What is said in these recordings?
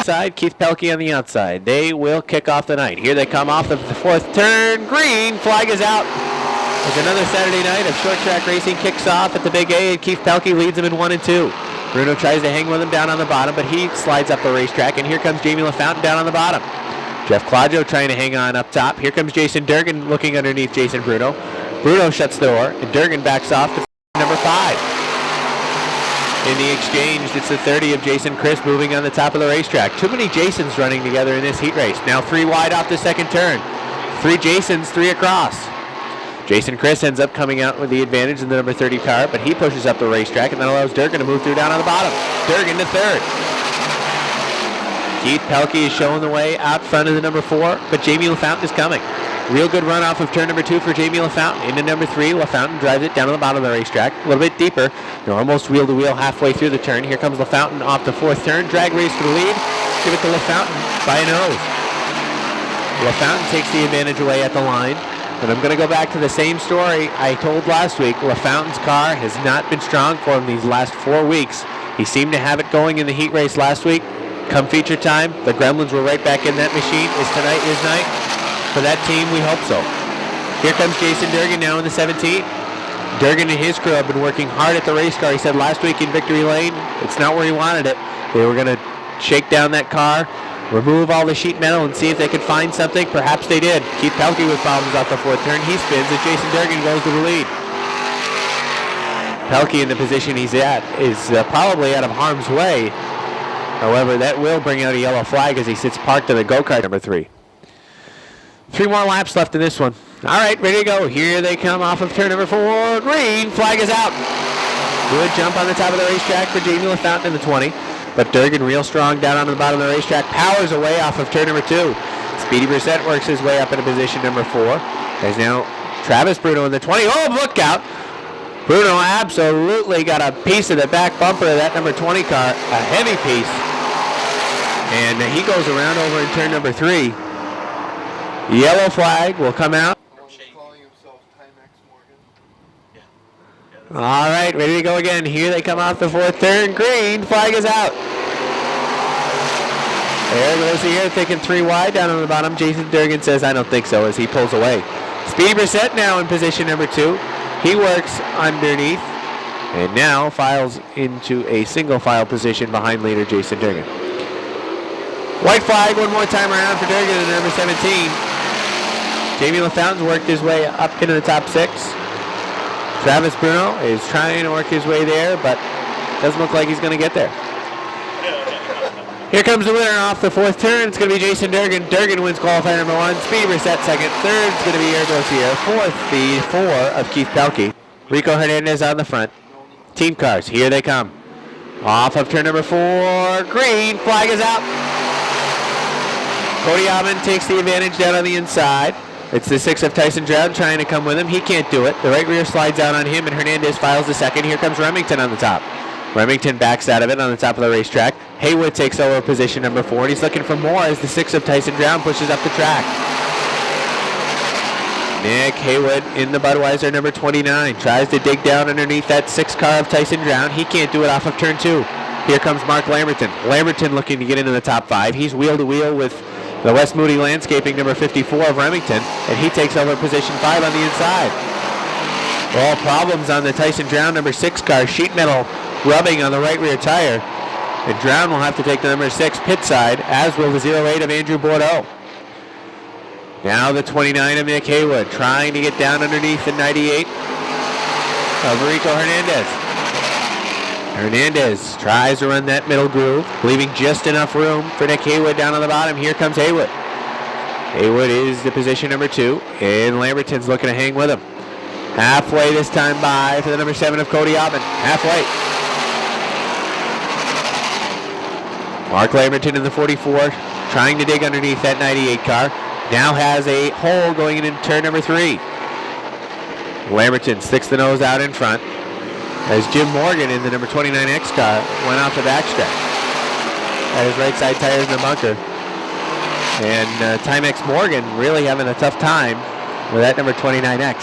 inside, Keith Pelkey on the outside. They will kick off the night. Here they come off the fourth turn. Green flag is out. As another Saturday night of short track racing kicks off at the Big A, and Keith Pelkey leads them in 1 and 2. Bruno tries to hang with him down on the bottom, but he slides up the racetrack, and here comes Jamie LaFountain down on the bottom. Jeff Claudio trying to hang on up top. Here comes Jason Durgan looking underneath Jason Bruno. Bruno shuts the door, and Durgan backs off to number 5. In the exchange, it's the 30 of Jason Chris moving on the top of the racetrack. Too many Jasons running together in this heat race. Now 3 wide off the second turn. 3 Jasons, 3 across. Jason Chris ends up coming out with the advantage in the number 30 car, but he pushes up the racetrack, and that allows Durgan to move through down on the bottom. Durgan to third. Keith Pelkey is showing the way out front of the number 4, but Jamie LaFountain is coming. Real good run off of turn number 2 for Jamie LaFountain. Into number 3, LaFountain drives it down to the bottom of the racetrack. A little bit deeper. They're almost wheel to wheel halfway through the turn. Here comes LaFountain off the 4th turn. Drag race for the lead. Give it to LaFountain by a nose. LaFountain takes the advantage away at the line. And I'm going to go back to the same story I told last week. LaFountain's car has not been strong for him these last 4 weeks. He seemed to have it going in the heat race last week. Come feature time, the Gremlins were right back in that machine. Is tonight his night? For that team, we hope so. Here comes Jason Durgan now in the 17. Durgan and his crew have been working hard at the race car. He said last week in Victory Lane, it's not where he wanted it. They were going to shake down that car, remove all the sheet metal, and see if they could find something. Perhaps they did. Keith Pelkey with problems off the 4th turn. He spins, and Jason Durgan goes to the lead. Pelkey in the position he's at is probably out of harm's way. However, that will bring out a yellow flag as he sits parked in the go-kart number 3. 3 more laps left in this one. All right, ready to go. Here they come off of turn number 4. Green flag is out. Good jump on the top of the racetrack for Jamie LaFountain in the 20. But Durgan real strong down on the bottom of the racetrack. Powers away off of turn number 2. Speedy Brissett works his way up into position number 4. There's now Travis Bruno in the 20. Oh, look out. Bruno absolutely got a piece of the back bumper of that number 20 car. A heavy piece. And he goes around over in turn number 3. Yellow flag will come out. All right, ready to go again. Here they come off the 4th turn. Green flag is out. There goes the air, thinking 3 wide down on the bottom. Jason Durgan says, I don't think so, as he pulls away. Speedy Brissett now in position number 2. He works underneath and now files into a single file position behind leader Jason Durgan. White flag one more time around for Durgan in number 17. Jamie LaFountain's worked his way up into the top 6. Travis Bruno is trying to work his way there, but doesn't look like he's going to get there. Here comes the winner off the 4th turn. It's going to be Jason Durgan. Durgan wins qualifier number 1. Speedy Brissett second. Third is going to be Eric Rossier. 4th, the 4 of Keith Pelkey. Rico Hernandez on the front. Team cars, here they come. Off of turn number 4. Green flag is out. Cody Almond takes the advantage down on the inside. It's the 6 of Tyson Drown trying to come with him. He can't do it. The right rear slides out on him, and Hernandez files the second. Here comes Remington on the top. Remington backs out of it on the top of the racetrack. Haywood takes over position number 4, and he's looking for more as the 6 of Tyson Drown pushes up the track. Nick Haywood in the Budweiser number 29 tries to dig down underneath that 6 car of Tyson Drown. He can't do it off of turn 2. Here comes Mark Lamberton. Lamberton looking to get into the top 5. He's wheel to wheel with the West Moody Landscaping number 54 of Remington, and he takes over position 5 on the inside. All problems on the Tyson Drown number 6 car. Sheet metal rubbing on the right rear tire. And Drown will have to take the number 6 pit side, as will the 08 of Andrew Bordeaux. Now the 29 of Nick Haywood trying to get down underneath the 98 of Rico Hernandez. Hernandez tries to run that middle groove, leaving just enough room for Nick Haywood down on the bottom. Here comes Haywood. Haywood is the position number 2, and Lamberton's looking to hang with him. Halfway this time by for the number 7 of Cody Oppen. Halfway. Mark Lamberton in the 44, trying to dig underneath that 98 car. Now has a hole going into turn number 3. Lamberton sticks the nose out in front as Jim Morgan in the number 29X car went off the backstretch. Had his right side tires in the bunker. And Timex Morgan really having a tough time with that number 29X.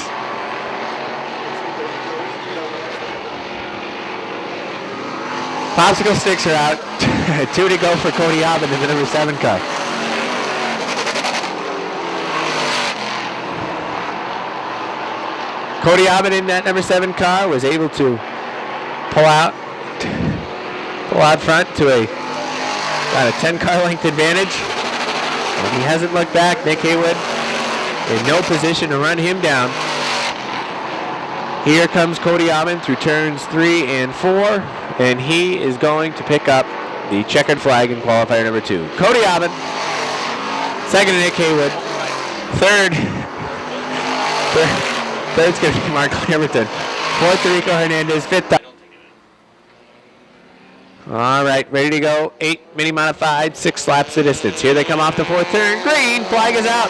Popsicle sticks are out. 2 to go for Cody Abbott in the number 7 car. Cody Abbott in that number 7 car was able to pull out front to about a 10 car length advantage. And he hasn't looked back. Nick Haywood in no position to run him down. Here comes Cody Abbott through turns 3 and 4, and he is going to pick up the checkered flag in qualifier number 2. Cody Abbott, second to Nick Haywood, third's going to be Mark Lamberton, fourth to Rico Hernandez, fifth. All right, ready to go. 8 mini modified, 6 laps the distance. Here they come off the 4th turn. Green flag is out.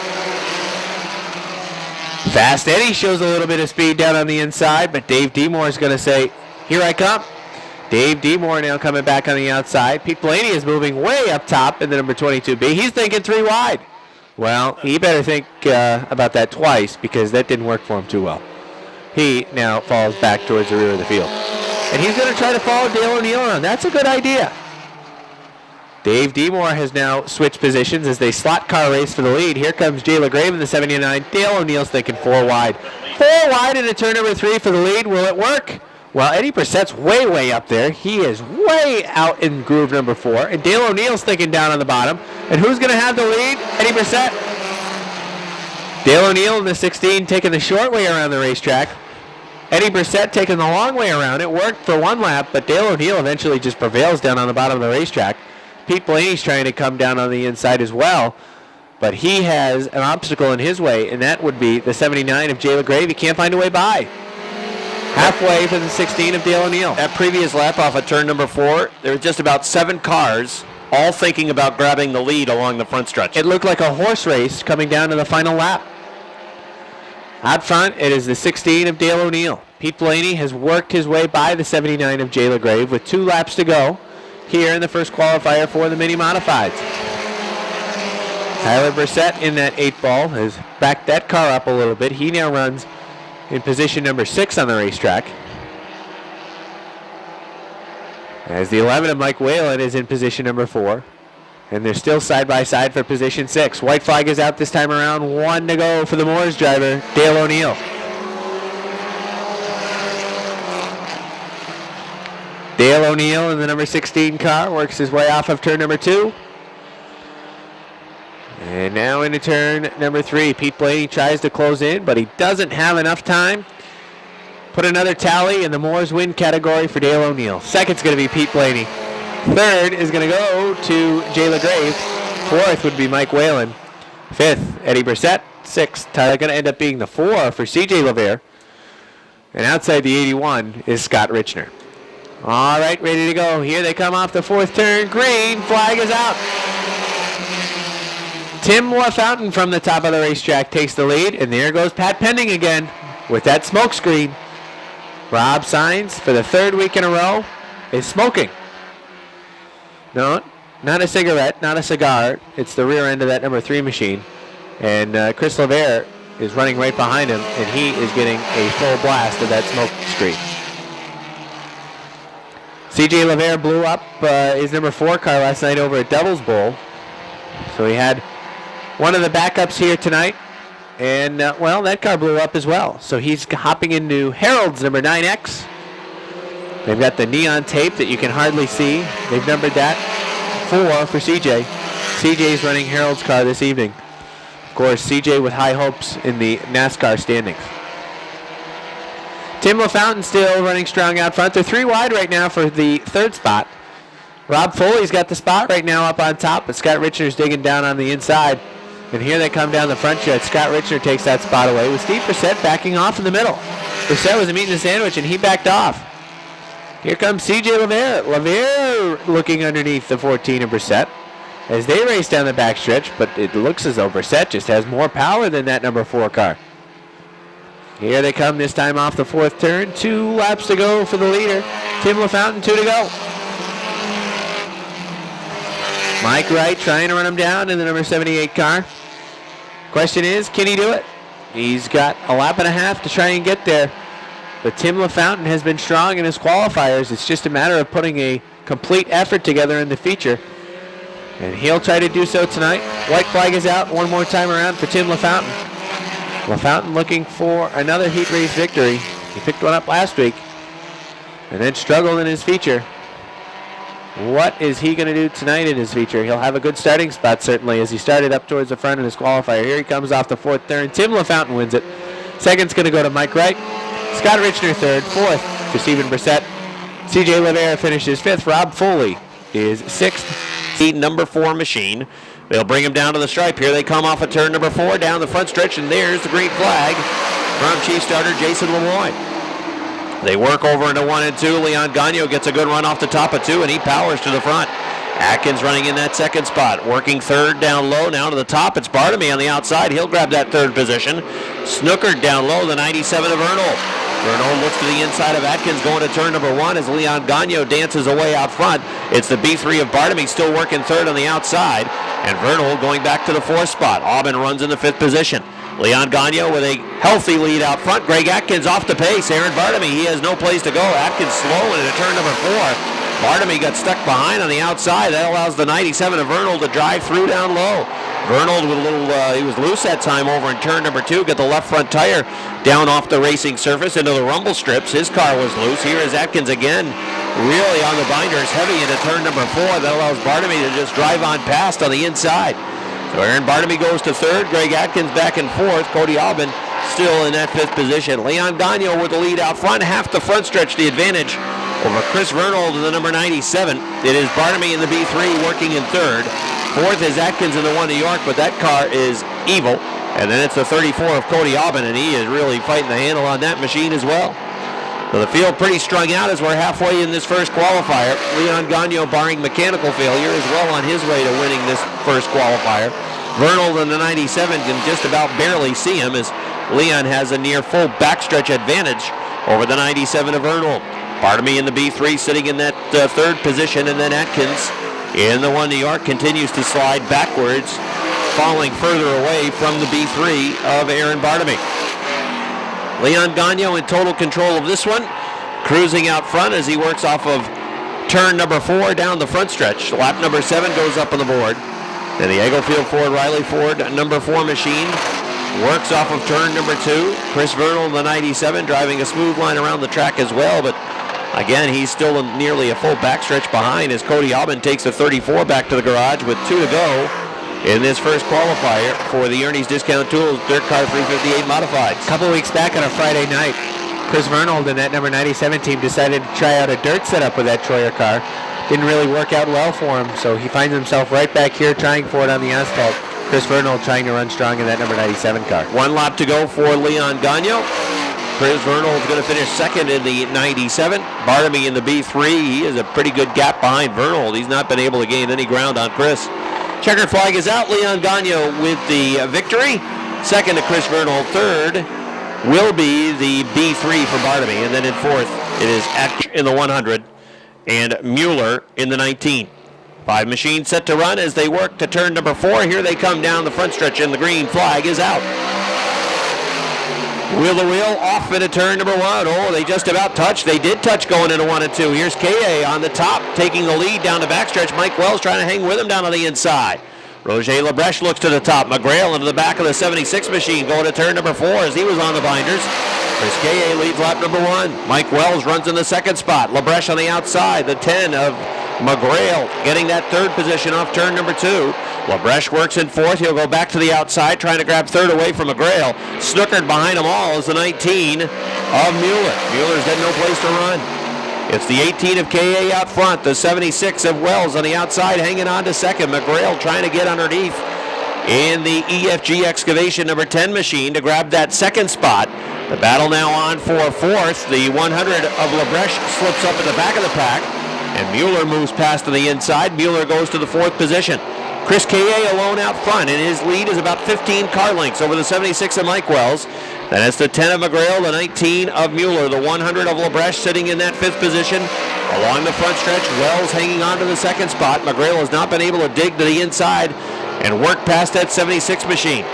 Fast Eddie shows a little bit of speed down on the inside, but Dave Demore is going to say, here I come. Dave Demore now coming back on the outside. Pete Blaney is moving way up top in the number 22B. He's thinking 3 wide. Well, he better think about that twice because that didn't work for him too well. He now falls back towards the rear of the field. And he's going to try to follow Dale O'Neill on. That's a good idea. Dave Demore has now switched positions as they slot car race for the lead. Here comes Jay LaGrave in the 79. Dale O'Neill's thinking 4 wide. 4 wide into turn number 3 for the lead. Will it work? Well, Eddie Brissett's way up there. He is way out in groove number 4. And Dale O'Neill's thinking down on the bottom. And who's going to have the lead? Eddie Brissett. Dale O'Neill in the 16 taking the short way around the racetrack. Eddie Brissett taking the long way around. It worked for 1 lap, but Dale O'Neill eventually just prevails down on the bottom of the racetrack. Pete Blaney's trying to come down on the inside as well, but he has an obstacle in his way, and that would be the 79 of Jay LaGrave. He can't find a way by. Halfway for the 16 of Dale O'Neill. That previous lap off of turn number 4, there were just about 7 cars all thinking about grabbing the lead along the front stretch. It looked like a horse race coming down to the final lap. Out front, it is the 16 of Dale O'Neill. Pete Blaney has worked his way by the 79 of Jay LaGrave with 2 laps to go here in the first qualifier for the mini modifieds. Tyler Brissett in that 8 ball has backed that car up a little bit. He now runs in position number 6 on the racetrack. As the 11 of Mike Whalen is in position number 4. And they're still side by side for position 6. White flag is out this time around. 1 to go for the Moores driver, Dale O'Neill. Dale O'Neill in the number 16 car works his way off of turn number 2. And now into turn number 3. Pete Blaney tries to close in, but he doesn't have enough time. Put another tally in the Moores win category for Dale O'Neill. Second's going to be Pete Blaney. Third is going to go to Jay LaGrave. Fourth would be Mike Whalen. Fifth, Eddie Brissett. Sixth, Tyler going to end up being the 4 for C.J. LaVere. And outside the 81 is Scott Richner. All right, ready to go. Here they come off the 4th turn. Green flag is out. Tim LaFountain from the top of the racetrack takes the lead. And there goes Pat Pending again with that smoke screen. Rob Saenz, for the 3rd week in a row, is smoking. No, not a cigarette, not a cigar. It's the rear end of that number 3 machine. And Chris LaVere is running right behind him, and he is getting a full blast of that smoke screen. C.J. LaVere blew up his number 4 car last night over at Devil's Bowl. So he had one of the backups here tonight. And, well, that car blew up as well. So he's hopping into Harold's number 9X. They've got the neon tape that you can hardly see. They've numbered that 4 for CJ. CJ's running Harold's car this evening. Of course, CJ with high hopes in the NASCAR standings. Tim LaFountain still running strong out front. They're 3 wide right now for the 3rd spot. Rob Foley's got the spot right now up on top, but Scott Richner's digging down on the inside. And here they come down the front stretch. Scott Richner takes that spot away with Steve Brissett backing off in the middle. Brissett was eating a sandwich, and he backed off. Here comes C.J. LaVere. LaVere looking underneath the 14 of Brissett as they race down the backstretch, but it looks as though Brissett just has more power than that number 4 car. Here they come this time off the 4th turn. 2 laps to go for the leader. Tim LaFountain, 2 to go. Mike Wright trying to run him down in the number 78 car. Question is, can he do it? He's got a lap and a half to try and get there. But Tim LaFountain has been strong in his qualifiers. It's just a matter of putting a complete effort together in the feature. And he'll try to do so tonight. White flag is out one more time around for Tim LaFountain. LaFountain looking for another heat race victory. He picked one up last week and then struggled in his feature. What is he going to do tonight in his feature? He'll have a good starting spot, certainly, as he started up towards the front in his qualifier. Here he comes off the fourth turn. Tim LaFountain wins it. Second's going to go to Mike Wright. Scott Richner third. Fourth to Stephen Brissett. CJ Lavera finishes fifth. Rob Foley is sixth. Number 4 machine. They'll bring him down to the stripe. Here they come off of turn number 4 down the front stretch, and there's the green flag from Chief Starter Jason Lemoyne. They work over into 1 and 2. Leon Gagno gets a good run off the top of 2, and he powers to the front. Atkins running in that second spot. Working third down low, now to the top. It's Bartamy on the outside. He'll grab that third position. Snookered down low, the 97 of Ernol. Ernol looks to the inside of Atkins going to turn number 1 as Leon Gagno dances away out front. It's the B3 of Bartamy still working third on the outside. And Vernal going back to the 4th spot. Aubin runs in the 5th position. Leon Gagno with a healthy lead out front. Greg Atkins off the pace. Aaron Bartamy, he has no place to go. Atkins slow into turn number 4. Bartamy got stuck behind on the outside. That allows the 97 of Vernal to drive through down low. Vernal with a little, he was loose that time over in turn number 2. Get the left front tire down off the racing surface into the rumble strips. His car was loose. Here is Atkins again, really on the binders, heavy into turn number 4. That allows Bartamy to just drive on past on the inside. So Aaron Bartamy goes to third. Greg Atkins back in fourth. Cody Aubin still in that 5th position. Leon Gagno with the lead out front. Half the front stretch the advantage over Chris Vernal to the number 97. It is Bartamy in the B3 working in third. Fourth is Atkins in the 1 New York, but that car is evil. And then it's the 34 of Cody Aubin, and he is really fighting the handle on that machine as well. So the field pretty strung out as we're halfway in this first qualifier. Leon Gagno, barring mechanical failure, is well on his way to winning this first qualifier. Vernal in the 97 can just about barely see him as Leon has a near full backstretch advantage over the 97 of Vernal. Bartamy in the B3 sitting in that third position, and then Atkins in the 1 New York continues to slide backwards, falling further away from the B3 of Aaron Bartamy. Leon Gagno in total control of this one, cruising out front as he works off of turn number 4 down the front stretch. Lap number 7 goes up on the board. Then the Egglefield Ford, Riley Ford, number 4 machine, works off of turn number 2. Chris Vernal, the 97, driving a smooth line around the track as well, but again, he's still nearly a full backstretch behind as Cody Aubin takes the 34 back to the garage with 2 to go in this first qualifier for the Ernie's Discount Tools Dirt Car 358 Modifieds. A couple weeks back on a Friday night, Chris Vernal and that number 97 team decided to try out a dirt setup with that Troyer car. Didn't really work out well for him, so he finds himself right back here trying for it on the asphalt. Chris Vernal trying to run strong in that number 97 car. 1 lap to go for Leon Gagno. Chris Vernal is going to finish second in the 97. Bartamy in the B3. He is a pretty good gap behind Vernal. He's not been able to gain any ground on Chris. Checkered flag is out. Leon Gagno with the victory. Second to Chris Vernal. Third will be the B3 for Bartamy. And then in fourth, it is Etch in the 100 and Mueller in the 19. 5 machines set to run as they work to turn number 4. Here they come down the front stretch, and the green flag is out. Wheel to wheel, off into turn number 1. Oh, they just about touched. They did touch going into 1 and 2. Here's K.A. on the top, taking the lead down the backstretch. Mike Wells trying to hang with him down on the inside. Roger Lebrecht looks to the top. McGrail into the back of the 76 machine, going to turn number 4 as he was on the binders. Chris K.A. leads lap number 1. Mike Wells runs in the second spot. Lebrecht on the outside. The 10 of McGrail getting that third position off turn number 2. Lebrecht works in fourth. He'll go back to the outside, trying to grab third away from McGrail. Snookered behind them all is the 19 of Mueller. Mueller's got no place to run. It's the 18 of K.A. out front. The 76 of Wells on the outside hanging on to second. McGrail trying to get underneath in the EFG Excavation number 10 machine to grab that second spot. The battle now on for fourth. The 100 of Lebrecht slips up at the back of the pack, and Mueller moves past to the inside. Mueller goes to the fourth position. Chris K.A. alone out front, and his lead is about 15 car lengths over the 76 of Mike Wells. Then it's the 10 of McGrail, the 19 of Mueller, the 100 of Lebrecht sitting in that fifth position. Along the front stretch, Wells hanging on to the second spot. McGrail has not been able to dig to the inside and work past that 76 machine.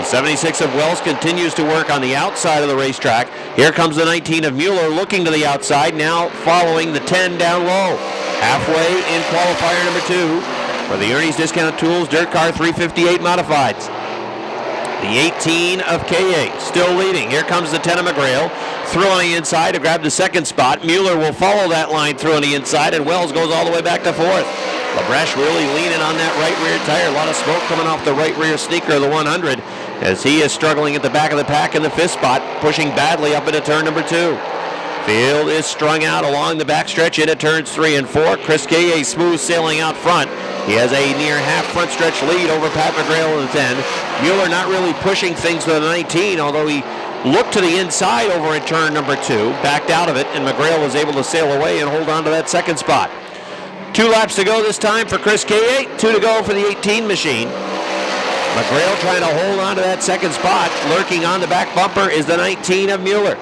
The 76 of Wells continues to work on the outside of the racetrack. Here comes the 19 of Mueller looking to the outside, now following the 10 down low. halfway in qualifier number 2 for the Ernie's Discount Tools Dirt Car 358 Modifieds. The 18 of KA still leading. Here comes the 10 of McGrail. Through on the inside to grab the second spot. Mueller will follow that line through on the inside, and Wells goes all the way back to 4th. Labreche really leaning on that right rear tire. A lot of smoke coming off the right rear sneaker of the 100 as he is struggling at the back of the pack in the 5th spot, pushing badly up into turn number 2. Field is strung out along the backstretch into turns 3 and 4. Chris Kaye smooth sailing out front. He has a near half front stretch lead over Pat McGrail in the 10. Mueller not really pushing things to the 19, although he looked to the inside over at turn number 2, backed out of it, and McGrail was able to sail away and hold on to that second spot. 2 laps to go this time for Chris Kaye, 2 to go for the 18 machine. McGrail trying to hold on to that second spot. Lurking on the back bumper is the 19 of Mueller.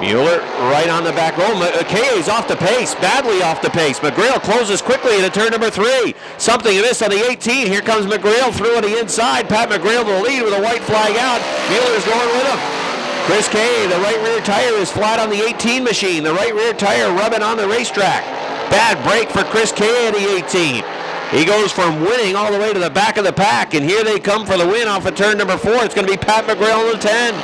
Mueller right on the back row. Kaye's off the pace, badly off the pace. McGrail closes quickly into turn number 3. Something amiss on the 18. Here comes McGrail through on the inside. Pat McGrail to the lead with a white flag out. Mueller's going with him. Chris Kaye, the right rear tire is flat on the 18 machine. The right rear tire rubbing on the racetrack. Bad break for Chris Kaye at the 18. He goes from winning all the way to the back of the pack, and here they come for the win off of turn number 4. It's going to be Pat McGrail on the 10.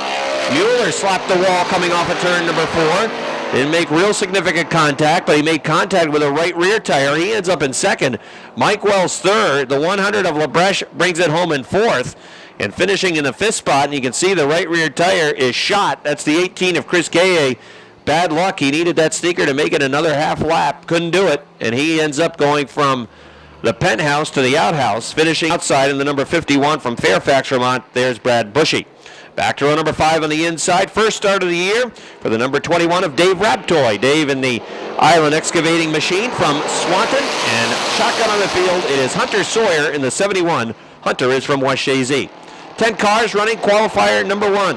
Mueller slapped the wall coming off of turn number 4. Didn't make real significant contact, but he made contact with a right rear tire. He ends up in 2nd. Mike Wells 3rd. The 100 of Labreche brings it home in 4th. And finishing in the 5th spot, and you can see the right rear tire is shot. That's the 18 of Chris Kaye. Bad luck. He needed that sneaker to make it another half lap. Couldn't do it. And he ends up going from the penthouse to the outhouse, finishing outside in the number 51 from Fairfax, Vermont. There's Brad Bushy. Back to row number 5 on the inside. First start of the year for the number 21 of Dave Raptoy. Dave in the Island Excavating Machine from Swanton. And shotgun on the field, it is Hunter Sawyer in the 71. Hunter is from West Shazy. 10 cars running qualifier number 1.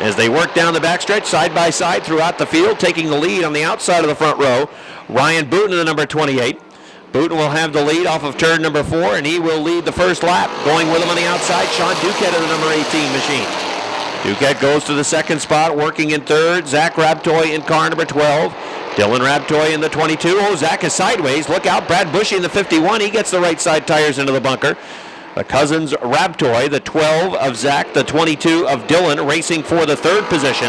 As they work down the backstretch side by side throughout the field, taking the lead on the outside of the front row, Ryan Booten in the number 28. Booten will have the lead off of turn number 4, and he will lead the first lap. Going with him on the outside, Sean Duquette in the number 18 machine. Duquette goes to the 2nd spot, working in 3rd. Zach Raptoy in car number 12. Dylan Raptoy in the 22. Oh, Zach is sideways. Look out, Brad Bushy in the 51. He gets the right side tires into the bunker. The cousins Raptoy, the 12 of Zach, the 22 of Dylan, racing for the 3rd position.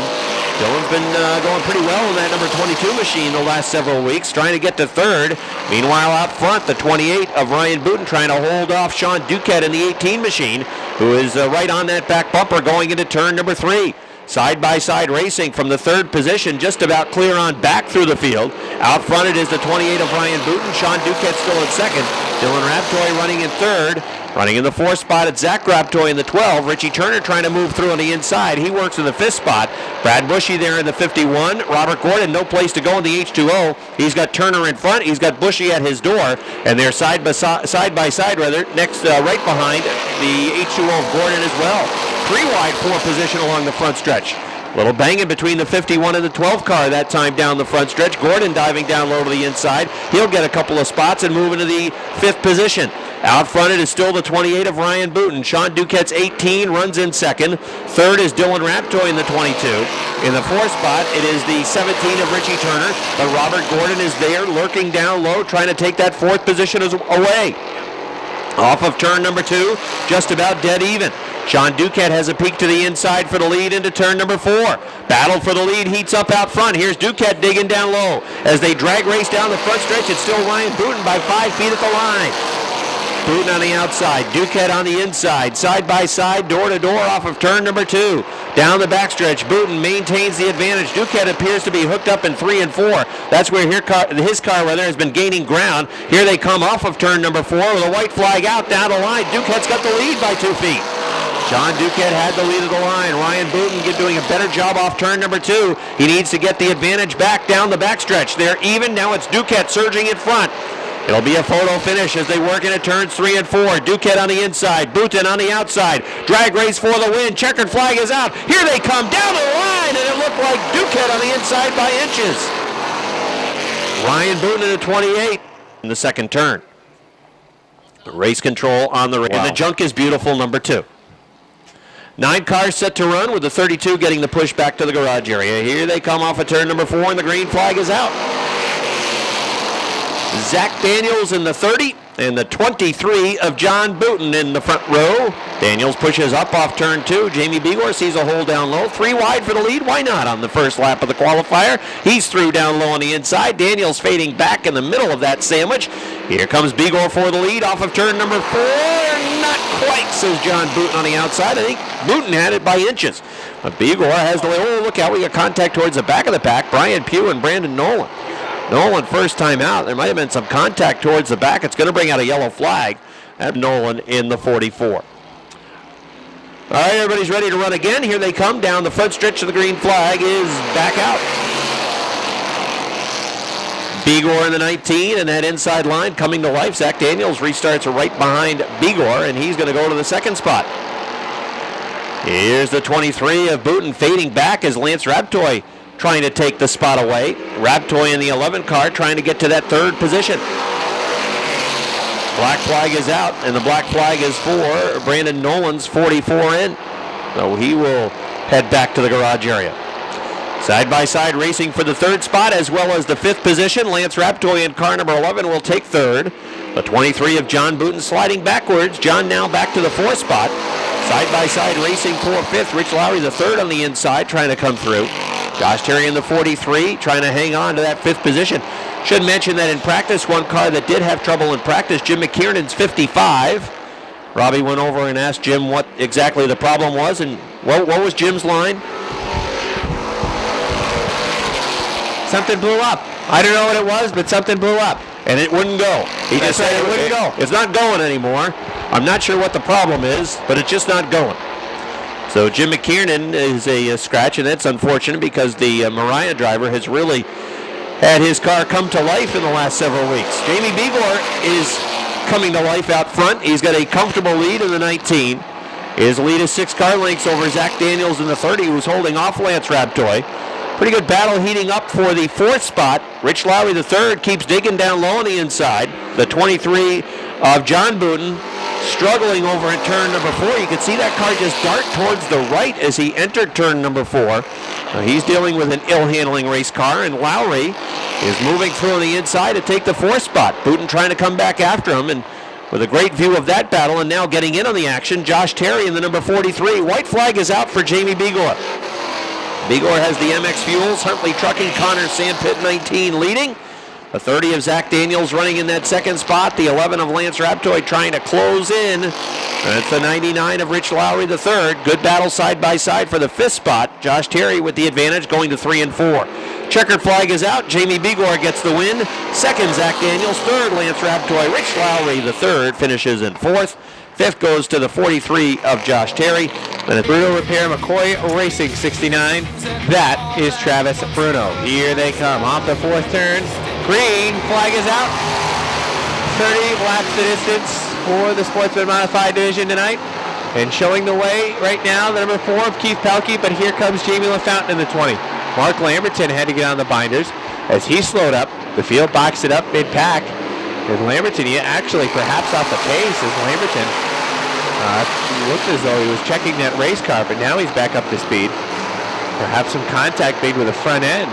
Dylan's been going pretty well in that number 22 machine the last several weeks, trying to get to 3rd. Meanwhile, out front, the 28 of Ryan Booten trying to hold off Sean Duquette in the 18 machine, who is right on that back bumper going into turn number 3. Side-by-side racing from the 3rd position, just about clear on back through the field. Out front it is the 28 of Ryan Booten. Sean Duquette still in 2nd. Dylan Raptoy running in 3rd. Running in the 4th spot, it's Zach Raptoy in the 12. Richie Turner trying to move through on the inside. He works in the 5th spot. Brad Bushy there in the 51. Robert Gordon, no place to go in the H2O. He's got Turner in front. He's got Bushy at his door. And they're side by side, next right behind the H2O of Gordon as well. 3 wide, 4 position along the front stretch. Little banging between the 51 and the 12 car that time down the front stretch. Gordon diving down low to the inside. He'll get a couple of spots and move into the 5th position. Out front it is still the 28 of Ryan Booten. Sean Duquette's 18 runs in 2nd. 3rd is Dylan Raptoy in the 22. In the 4th spot it is the 17 of Richie Turner. But Robert Gordon is there lurking down low trying to take that 4th position away. Off of turn number 2, just about dead even. Sean Duquette has a peek to the inside for the lead into turn number 4. Battle for the lead heats up out front. Here's Duquette digging down low. As they drag race down the front stretch, it's still Ryan Booten by 5 feet at the line. Booten on the outside, Duquette on the inside, side by side, door to door off of turn number 2. Down the backstretch, Booten maintains the advantage. Duquette appears to be hooked up in 3 and 4. That's where his car has been gaining ground. Here they come off of turn number 4 with a white flag out down the line. Duquette's got the lead by 2 feet. Sean Duquette had the lead of the line. Ryan Booten doing a better job off turn number 2. He needs to get the advantage back down the backstretch. They're even. Now it's Duquette surging in front. It'll be a photo finish as they work into turns 3 and 4. Duquette on the inside, Booten on the outside. Drag race for the win. Checkered flag is out. Here they come down the line, and it looked like Duquette on the inside by inches. Ryan Booten in the 28 in the 2nd turn. Race control on the race. Wow. And the junk is beautiful, number 2. 9 cars set to run with the 32 getting the push back to the garage area. Here they come off of turn number 4, and the green flag is out. Zach Daniels in the 30 and the 23 of John Booten in the front row. Daniels pushes up off turn 2. Jamie Begor sees a hole down low. 3 wide for the lead. Why not on the first lap of the qualifier? He's through down low on the inside. Daniels fading back in the middle of that sandwich. Here comes Begor for the lead off of turn number 4. Not quite, says John Booten on the outside. I think Booten had it by inches. But Begor has the lead. Oh, look out. We got contact towards the back of the pack. Brian Pugh and Brandon Nolan. Nolan first time out. There might have been some contact towards the back. It's going to bring out a yellow flag at Nolan in the 44. All right, everybody's ready to run again. Here they come down the front stretch of the green flag is back out. Begor in the 19 and that inside line coming to life. Zach Daniels restarts right behind Begor, and he's going to go to the second spot. Here's the 23 of Booten fading back as Lance Rabtoy trying to take the spot away. Rabtoy in the 11 car trying to get to that third position. Black flag is out, and the black flag is for Brandon Nolan's 44 in. So he will head back to the garage area. Side-by-side racing for the third spot as well as the fifth position. Lance Rabtoy in car number 11 will take third. The 23 of John Booten sliding backwards. John now back to the fourth spot. Side-by-side racing for fifth. Rich Lowry the third on the inside trying to come through. Josh Terry in the 43 trying to hang on to that fifth position. Should mention that in practice, one car that did have trouble in practice, Jim McKiernan's 55. Robbie went over and asked Jim what exactly the problem was, and what was Jim's line? Something blew up. I don't know what it was, but something blew up. And it wouldn't go. He just said it wouldn't go. It's not going anymore. I'm not sure what the problem is, but it's just not going. So Jim McKiernan is a scratch, and that's unfortunate because the Mariah driver has really had his car come to life in the last several weeks. Jamie Begor is coming to life out front. He's got a comfortable lead in the 19. His lead is 6 car lengths over Zach Daniels in the 30, who's holding off Lance Rabtoy. Pretty good battle heating up for the fourth spot. Rich Lowry the third keeps digging down low on the inside. The 23 of John Booten struggling over at turn number 4. You can see that car just dart towards the right as he entered turn number 4. He's dealing with an ill-handling race car, and Lowry is moving through on the inside to take the fourth spot. Booten trying to come back after him, and with a great view of that battle, and now getting in on the action, Josh Terry in the number 43. White flag is out for Jamie Begor. Begor has the MX Fuels, Huntley Trucking, Connor Sandpit 19 leading. The 30 of Zach Daniels running in that second spot. The 11 of Lance Rabtoy trying to close in. That's the 99 of Rich Lowry the third. Good battle side by side for the fifth spot. Josh Terry with the advantage going to 3 and 4. Checkered flag is out. Jamie Begor gets the win. Second, Zach Daniels. Third, Lance Rabtoy. Rich Lowry the third finishes in fourth. Fifth goes to the 43 of Josh Terry. Then Bruno Repair McCoy Racing 69. That is Travis Bruno. Here they come off the fourth turn. Green flag is out. 30 laps the distance for the Sportsman Modified Division tonight. And showing the way right now, the number 4 of Keith Pelkey, but here comes Jamie LaFountain in the 20. Mark Lamberton had to get on the binders as he slowed up. The field boxed it up mid-pack. And Lamberton, he actually perhaps off the pace as Lamberton looked as though he was checking that race car, but now he's back up to speed. Perhaps some contact made with the front end,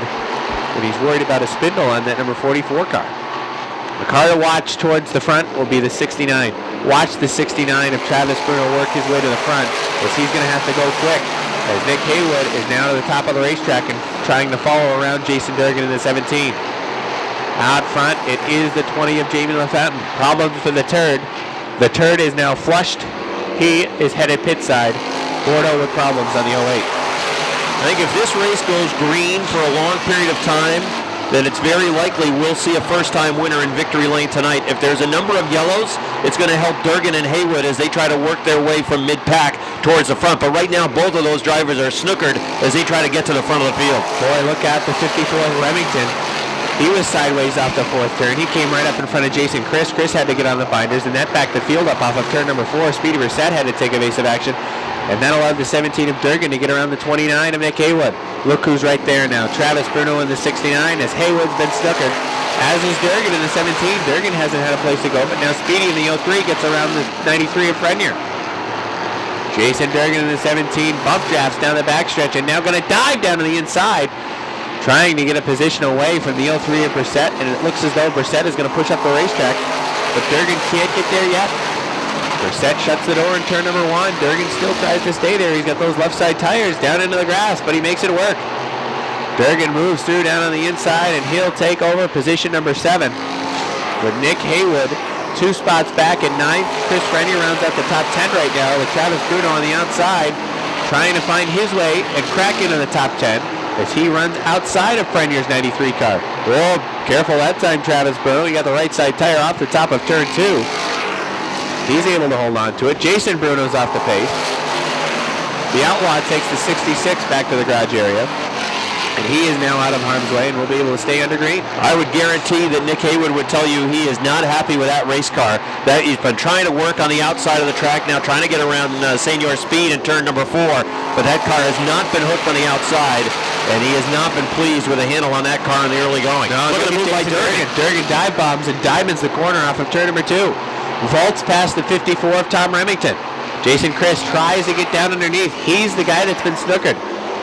but he's worried about a spindle on that number 44 car. The car to watch towards the front will be the 69. Watch the 69 of Travis Bruno work his way to the front, as he's going to have to go quick, as Nick Haywood is now to the top of the racetrack and trying to follow around Jason Durgan in the 17. Out front, it is the 20 of Jamie LaFountain. Problems for the turd. The turd is now flushed. He is headed pit side. Bordeaux with problems on the 08. I think if this race goes green for a long period of time, then it's very likely we'll see a first-time winner in victory lane tonight. If there's a number of yellows, it's going to help Durgan and Haywood as they try to work their way from mid-pack towards the front. But right now, both of those drivers are snookered as they try to get to the front of the field. Boy, look at the 54 Remington. He was sideways off the fourth turn. He came right up in front of Jason Chris. Chris had to get on the binders, and that backed the field up off of turn number 4. Speedy Brissett had to take evasive action. And that allowed the 17 of Durgan to get around the 29 of Nick Haywood. Look who's right there now. Travis Bruno in the 69 as Haywood's been snookered. As is Durgan in the 17. Durgan hasn't had a place to go, but now Speedy in the 03 gets around the 93 of Frenier. Jason Durgan in the 17. Bump drafts down the backstretch and now going to dive down to the inside. trying to get a position away from the 03 of Brissett, and it looks as though Brissett is going to push up the racetrack, but Durgan can't get there yet. Brissett shuts the door in turn number 1. Durgan still tries to stay there. He's got those left side tires down into the grass, but he makes it work. Durgan moves through down on the inside, and he'll take over position number 7 with Nick Haywood 2 spots back in 9th. Chris Frenier rounds out the top 10 right now with Travis Bruno on the outside, trying to find his way and crack into the top 10 as he runs outside of Frenier's 93 car. Whoa, careful that time, Travis Bruno. He got the right side tire off the top of turn 2. He's able to hold on to it. Jason Bruno's off the pace. The Outlaw takes the 66 back to the garage area, and he is now out of harm's way and will be able to stay under green. I would guarantee that Nick Haywood would tell you he is not happy with that race car. That he's been trying to work on the outside of the track now, trying to get around Senior Speed in turn number 4, but that car has not been hooked on the outside, and he has not been pleased with the handle on that car in the early going. No, look at the move by Durgan. Durgan dive bombs and diamonds the corner off of turn number 2. Vaults past the 54 of Tom Remington. Jason Chris tries to get down underneath. He's the guy that's been snookered.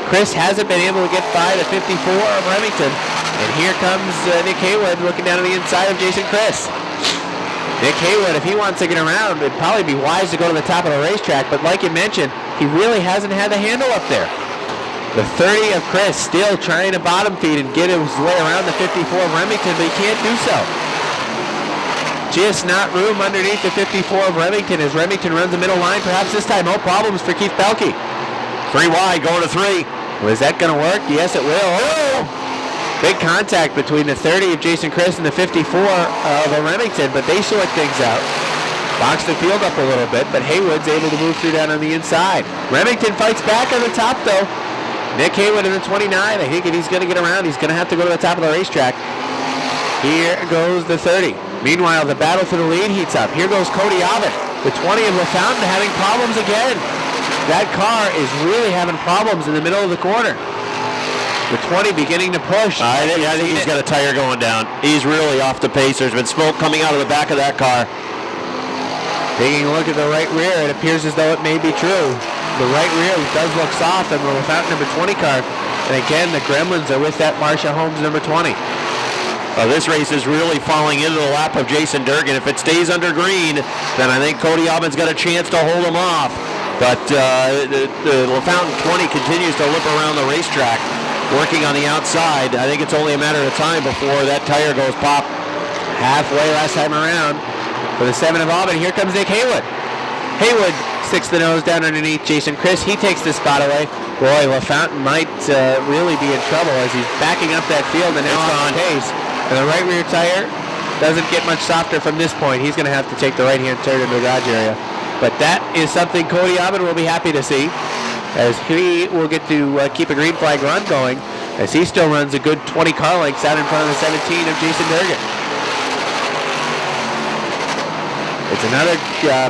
Chris hasn't been able to get by the 54 of Remington. And here comes Nick Haywood looking down on the inside of Jason Chris. Nick Haywood, if he wants to get around, it'd probably be wise to go to the top of the racetrack. But like you mentioned, he really hasn't had the handle up there. The 30 of Chris still trying to bottom feed and get his way around the 54 of Remington, but he can't do so. Just not room underneath the 54 of Remington as Remington runs the middle line. Perhaps this time no problems for Keith Pelkey. 3 wide, going to 3. Well, is that going to work? Yes, it will. Oh! Big contact between the 30 of Jason Chris and the 54 of Remington, but they sort things out. Box the field up a little bit, but Haywood's able to move through down on the inside. Remington fights back on the top, though. Nick Haywood in the 29. I think if he's going to get around, he's going to have to go to the top of the racetrack. Here goes the 30. Meanwhile, the battle for the lead heats up. Here goes Cody Ovid. The 20 of LaFountain having problems again. That car is really having problems in the middle of the corner. The 20 beginning to push. I think he's got a tire going down. He's really off the pace. There's been smoke coming out of the back of that car. Taking a look at the right rear, it appears as though it may be true. The right rear does look soft on the LaFountain number 20 car. And again, the Gremlins are with that Marcia Holmes number 20. This race is really falling into the lap of Jason Durgan. If it stays under green, then I think Cody Obbin's got a chance to hold him off. But the LaFountain 20 continues to lip around the racetrack, working on the outside. I think it's only a matter of time before that tire goes pop. Halfway last time around for the 7 of Auburn. Here comes Nick Haywood. Haywood sticks the nose down underneath Jason Chris. He takes the spot away. Boy, LaFountain might really be in trouble as he's backing up that field and now on pace. And the right rear tire doesn't get much softer from this point. He's going to have to take the right-hand turn in the garage area. But that is something Cody Aubin will be happy to see, as he will get to keep a green flag run going, as he still runs a good 20 car lengths out in front of the 17 of Jason Durgan. It's another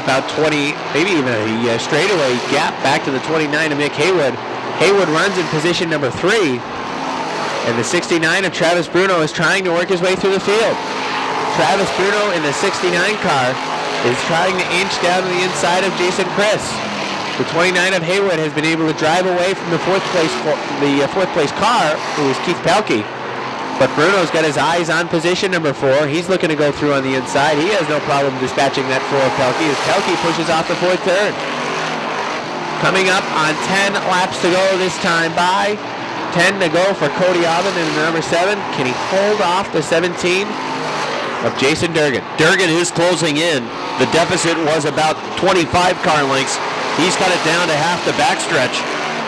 about 20, maybe even a straightaway gap back to the 29 of Nick Haywood. Haywood runs in position number 3. And the 69 of Travis Bruno is trying to work his way through the field. Travis Bruno in the 69 car is trying to inch down to the inside of Jason Chris. The 29 of Haywood has been able to drive away from the fourth place car, who is Keith Pelkey. But Bruno's got his eyes on position number 4. He's looking to go through on the inside. He has no problem dispatching that 4 of Pelkey as Pelkey pushes off the 4th turn. Coming up on 10 laps to go this time by. 10 to go for Cody Aubin in the number 7. Can he hold off the 17 of Jason Durgan? Durgan is closing in. The deficit was about 25 car lengths. He's got it down to half the backstretch.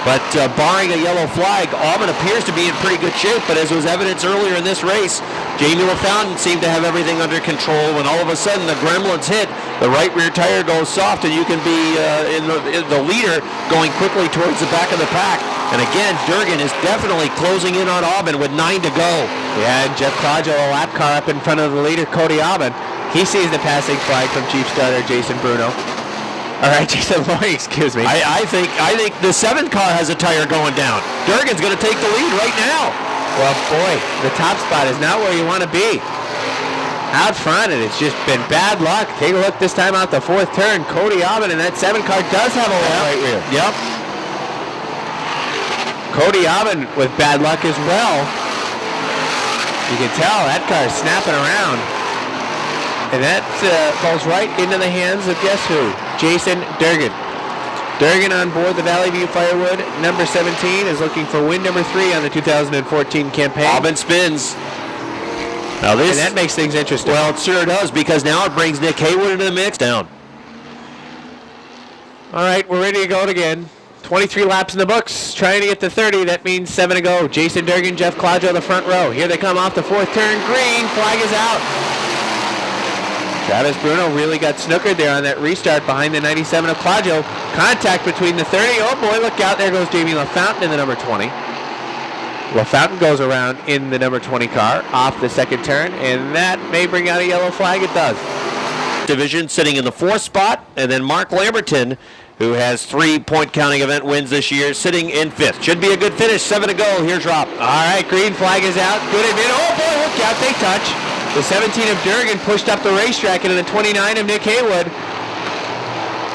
But barring a yellow flag, Aubin appears to be in pretty good shape. But as was evidenced earlier in this race, Jamie LaFountain seemed to have everything under control. When all of a sudden the Gremlins hit, the right rear tire goes soft, and you can be in the leader going quickly towards the back of the pack. And again, Durgan is definitely closing in on Aubin with 9 to go. Yeah, and Jeff Claudio, a lap car up in front of the leader, Cody Aubin. He sees the passing flag from Chief Starter Jason Bruno. All right, Jason Lloyd, excuse me. I think the 7 car has a tire going down. Durgan's going to take the lead right now. Well, boy, the top spot is not where you want to be. Out front, and it's just been bad luck. Take a look this time out the 4th turn. Cody Aubin and that 7 car does have a right rear. Yep. Cody Aubin with bad luck as well. You can tell that car is snapping around. And that falls right into the hands of guess who? Jason Durgan. Durgan on board the Valley View Firewood. Number 17 is looking for win number 3 on the 2014 campaign. Bobbin spins. Now this, and that makes things interesting. Well, it sure does, because now it brings Nick Haywood into the mix down. All right, we're ready to go again. 23 laps in the books, trying to get to 30. That means 7 to go. Jason Durgan, Jeff Claudio, the front row. Here they come off the 4th turn. Green flag is out. Travis Bruno really got snookered there on that restart behind the 97 of Claudio. Contact between the 30. Oh boy, look out. There goes Jamie LaFountain in the number 20. LaFountain goes around in the number 20 car off the 2nd turn, and that may bring out a yellow flag. It does. Division sitting in the 4th spot, and then Mark Lamberton, who has 3 point counting event wins this year, sitting in 5th. Should be a good finish. 7 to go. Here's Rob. All right, green flag is out. Good admit. Oh boy, look out. They touch. The 17 of Durgan pushed up the racetrack into the 29 of Nick Haywood.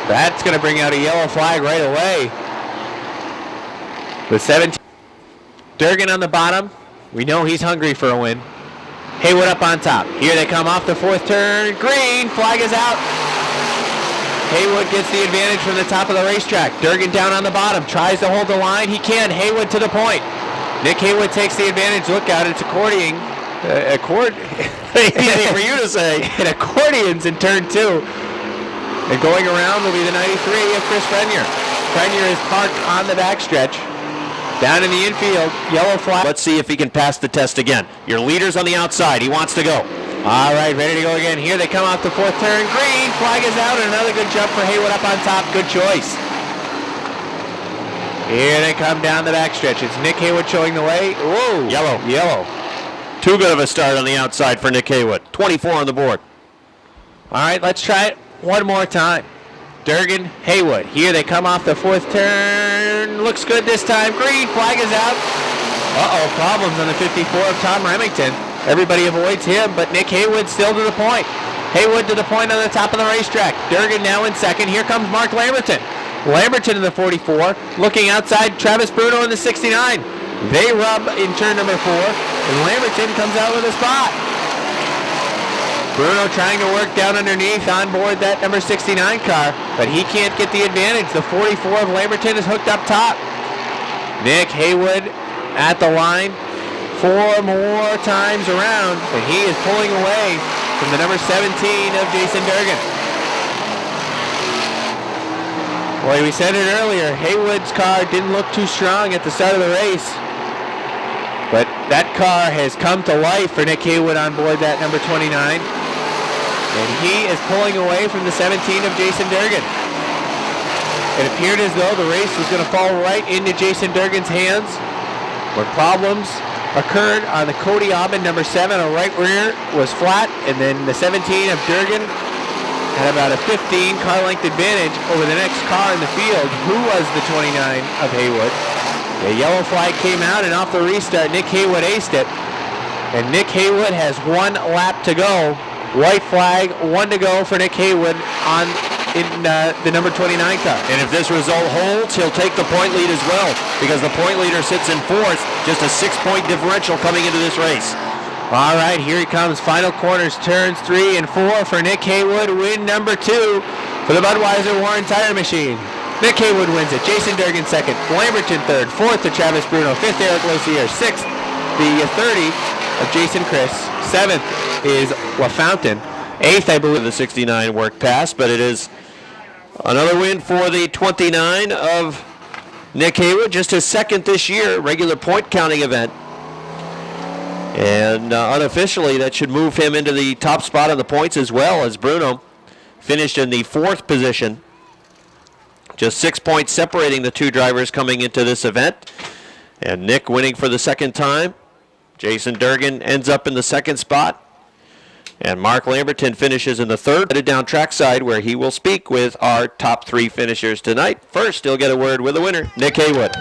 That's going to bring out a yellow flag right away. The 17. Durgan on the bottom. We know he's hungry for a win. Haywood up on top. Here they come off the 4th turn. Green flag is out. Haywood gets the advantage from the top of the racetrack. Durgan down on the bottom. Tries to hold the line. He can. Haywood to the point. Nick Haywood takes the advantage. Look out. It's accordioning. Easy for you to say. It accordions in turn 2. And going around will be the 93 of Chris Frenier. Frenier is parked on the backstretch. Down in the infield, yellow flag. Let's see if he can pass the test again. Your leader's on the outside. He wants to go. All right, ready to go again. Here they come off the 4th turn. Green flag is out, and another good jump for Haywood up on top. Good choice. Here they come down the backstretch. It's Nick Haywood showing the way. Whoa. Yellow. Too good of a start on the outside for Nick Haywood. 24 on the board. All right, let's try it one more time. Durgan, Haywood. Here they come off the 4th turn. Looks good this time. Green flag is out. Problems on the 54 of Tom Remington. Everybody avoids him, but Nick Haywood still to the point. Haywood to the point on the top of the racetrack. Durgan now in 2nd. Here comes Mark Lamberton. Lamberton in the 44. Looking outside, Travis Bruno in the 69. They rub in turn number 4, and Lamberton comes out with a spot. Bruno trying to work down underneath on board that number 69 car, but he can't get the advantage. The 44 of Lamberton is hooked up top. Nick Haywood at the line 4 more times around, and he is pulling away from the number 17 of Jason Durgan. Boy, we said it earlier, Haywood's car didn't look too strong at the start of the race. But that car has come to life for Nick Haywood on board that number 29. And he is pulling away from the 17 of Jason Durgan. It appeared as though the race was going to fall right into Jason Durgan's hands, when problems occurred on the Cody Aubin number 7. A right rear was flat, and then the 17 of Durgan had about a 15 car length advantage over the next car in the field, who was the 29 of Haywood. The yellow flag came out, and off the restart, Nick Haywood aced it. And Nick Haywood has 1 lap to go. White flag, 1 to go for Nick Haywood in the number 29 car. And if this result holds, he'll take the point lead as well, because the point leader sits in 4th. Just a 6-point differential coming into this race. All right, here he comes. Final corners, turns 3 and 4 for Nick Haywood. Win number 2 for the Budweiser Warren Tire Machine. Nick Haywood wins it. Jason Durgan 2nd. Lamberton 3rd. 4th to Travis Bruno. 5th, Eric Lossier. 6th, the 30 of Jason Chris. 7th is LaFountain. 8th, I believe. The 69 worked past, but it is another win for the 29 of Nick Haywood. Just his 2nd this year, regular point counting event. And unofficially, that should move him into the top spot on the points as well, as Bruno finished in the 4th position. Just 6 points separating the 2 drivers coming into this event. And Nick winning for the 2nd time. Jason Durgan ends up in the 2nd spot. And Mark Lamberton finishes in the 3rd. Headed down trackside, where he will speak with our top 3 finishers tonight. First, he'll get a word with the winner, Nick Haywood.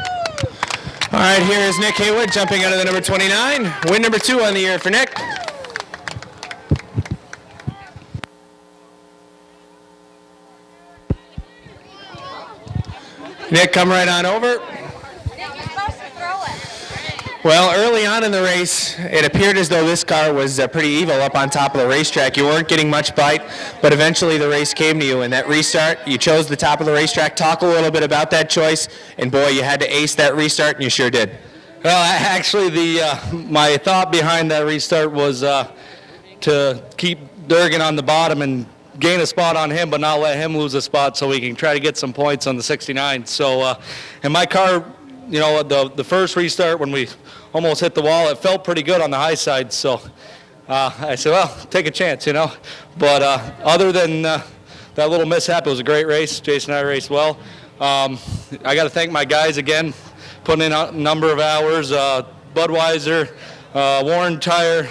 All right, here is Nick Haywood jumping out of the number 29. Win number 2 on the year for Nick. Nick, come right on over. You're supposed to throw it. Well, early on in the race, it appeared as though this car was pretty evil up on top of the racetrack. You weren't getting much bite, but eventually the race came to you. And that restart, you chose the top of the racetrack. Talk a little bit about that choice. And boy, you had to ace that restart, and you sure did. Well, actually, my thought behind that restart was to keep Durgan on the bottom and gain a spot on him, but not let him lose a spot so we can try to get some points on the 69. So, and my car, you know, the first restart when we almost hit the wall, it felt pretty good on the high side. So I said, well, take a chance, you know. But other than that little mishap, it was a great race. Jason and I raced well. I got to thank my guys again, putting in a number of hours. Budweiser, Warren Tire,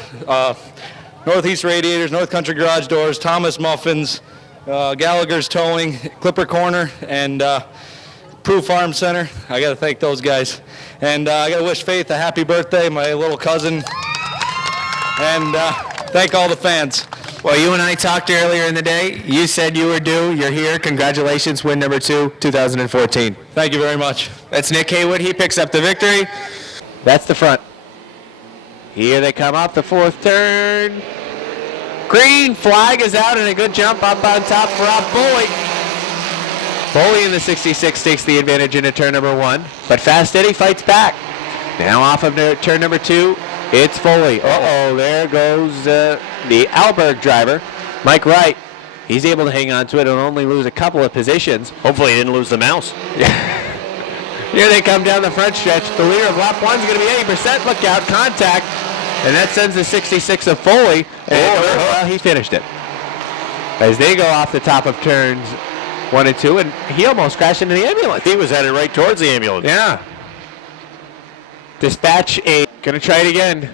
Northeast Radiators, North Country Garage Doors, Thomas Muffins, Gallagher's Towing, Clipper Corner, and Proof Farm Center. I got to thank those guys. And I got to wish Faith a happy birthday, my little cousin. And thank all the fans. Well, you and I talked earlier in the day. You said you were due. You're here. Congratulations, win number 2, 2014. Thank you very much. That's Nick Haywood. He picks up the victory. That's the front. Here they come off the fourth turn. Green flag is out, and a good jump up on top for Rob Foley. Foley in the 66 takes the advantage into turn number 1, but Fast Eddie fights back. Now off of turn number 2, it's Foley. Uh-oh, there goes the Alberg driver, Mike Wright. He's able to hang on to it and only lose a couple of positions. Hopefully he didn't lose the mouse. Here they come down the front stretch. The leader of lap 1 is going to be 80%. Look out, contact. And that sends the 66 of Foley. And well, he finished it. As they go off the top of turns 1 and 2, and he almost crashed into the ambulance. He was headed right towards the ambulance. Yeah. Dispatch A. Going to try it again.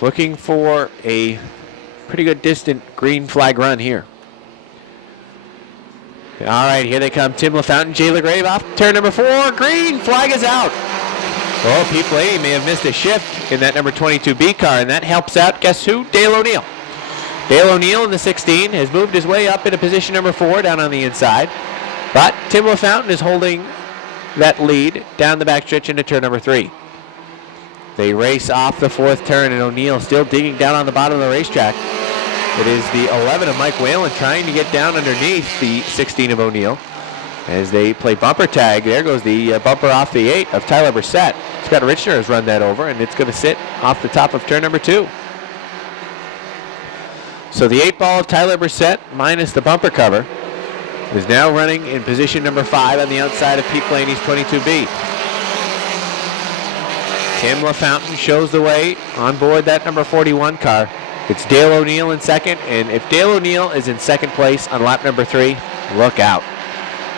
Looking for a pretty good distant green flag run here. All right, here they come. Tim LaFountain, Jay LaGrave off turn number 4. Green flag is out. Well, Pete Blaney may have missed a shift in that number 22B car, and that helps out, guess who? Dale O'Neill. Dale O'Neill in the 16 has moved his way up into position number 4 down on the inside. But Tim LaFountain is holding that lead down the backstretch into turn number 3. They race off the 4th turn, and O'Neill still digging down on the bottom of the racetrack. It is the 11 of Mike Whalen trying to get down underneath the 16 of O'Neill. As they play bumper tag, there goes the bumper off the 8 of Tyler Brissett. Scott Richner has run that over, and it's going to sit off the top of turn number 2. So the 8 ball of Tyler Brissett minus the bumper cover is now running in position number 5 on the outside of Pete Blaney's 22B. Tim LaFountain shows the way on board that number 41 car. It's Dale O'Neill in second, and if Dale O'Neill is in second place on lap number 3, look out.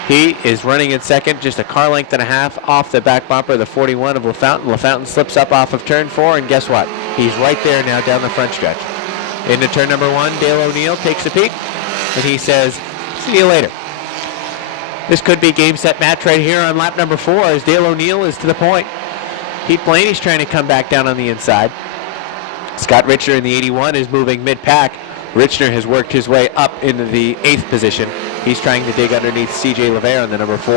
He is running in second, just a car length and a half off the back bumper of the 41 of LaFountain. LaFountain slips up off of turn 4, and guess what? He's right there now down the front stretch. Into turn number 1, Dale O'Neill takes a peek, and he says, see you later. This could be game, set, match right here on lap number 4 as Dale O'Neill is to the point. Pete Blaney's trying to come back down on the inside. Scott Richner in the 81 is moving mid-pack. Richner has worked his way up into the 8th position. He's trying to dig underneath C.J. LeVere on the number 4.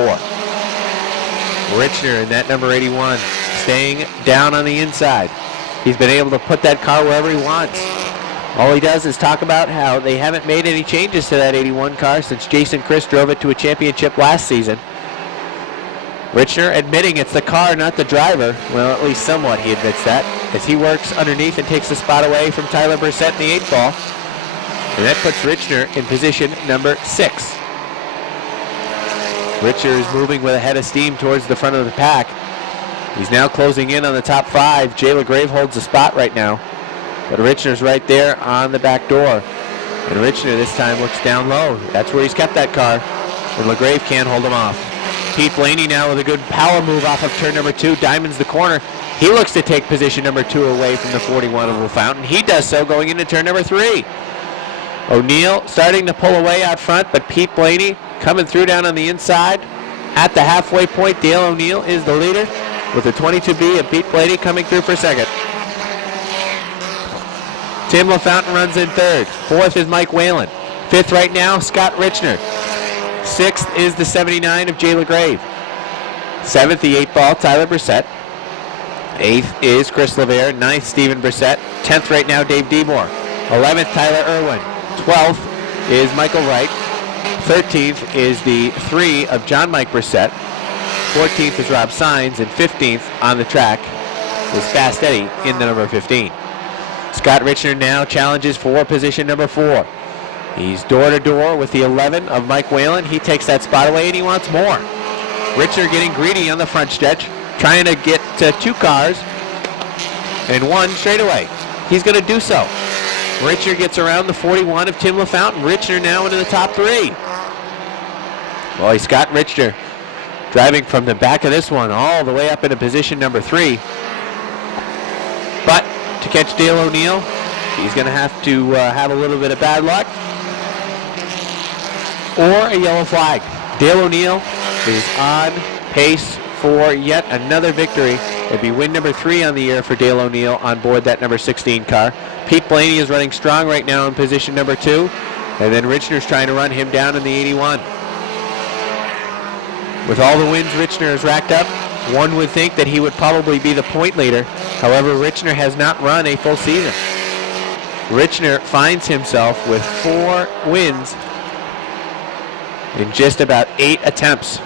Richner in that number 81, staying down on the inside. He's been able to put that car wherever he wants. All he does is talk about how they haven't made any changes to that 81 car since Jason Christ drove it to a championship last season. Richner admitting it's the car, not the driver. Well, at least somewhat he admits that, as he works underneath and takes the spot away from Tyler Brissett in the 8 ball. And that puts Richner in position number 6. Richner is moving with a head of steam towards the front of the pack. He's now closing in on the top 5. Jay LaGrave holds the spot right now. But Richner's right there on the back door. And Richner this time looks down low. That's where he's kept that car. And LaGrave can't hold him off. Pete Blaney now with a good power move off of turn number 2. Diamonds the corner. He looks to take position number 2 away from the 41 of LaFountain. He does so going into turn number 3. O'Neill starting to pull away out front, but Pete Blaney coming through down on the inside. At the halfway point, Dale O'Neill is the leader with the 22B of Pete Blaney coming through for second. Tim LaFountain runs in 3rd. 4th is Mike Whalen. 5th right now, Scott Richner. 6th is the 79 of Jay LaGrave. 7th, the 8 ball, Tyler Brissett. 8th is Chris Levere. 9th, Stephen Brissett. 10th right now, Dave Demore. 11th, Tyler Irwin. 12th is Michael Wright. 13th is the 3 of John Mike Brissett. 14th is Rob Sines. And 15th on the track is Fast Eddie in the number 15. Scott Richner now challenges for position number 4. He's door to door with the 11 of Mike Whalen. He takes that spot away and he wants more. Richner getting greedy on the front stretch, trying to get 2 cars and 1 straight away. He's going to do so. Richner gets around the 41 of Tim LaFountain. Richner now into the top 3. Boy, Scott Richner driving from the back of this one all the way up into position number 3. But to catch Dale O'Neill, he's going to have to have a little bit of bad luck or a yellow flag. Dale O'Neill is on pace for yet another victory. It'd be win number 3 on the year for Dale O'Neill on board that number 16 car. Pete Blaney is running strong right now in position number 2, and then Richner's trying to run him down in the 81. With all the wins Richner has racked up, one would think that he would probably be the point leader. However, Richner has not run a full season. Richner finds himself with 4 wins in just about 8 attempts.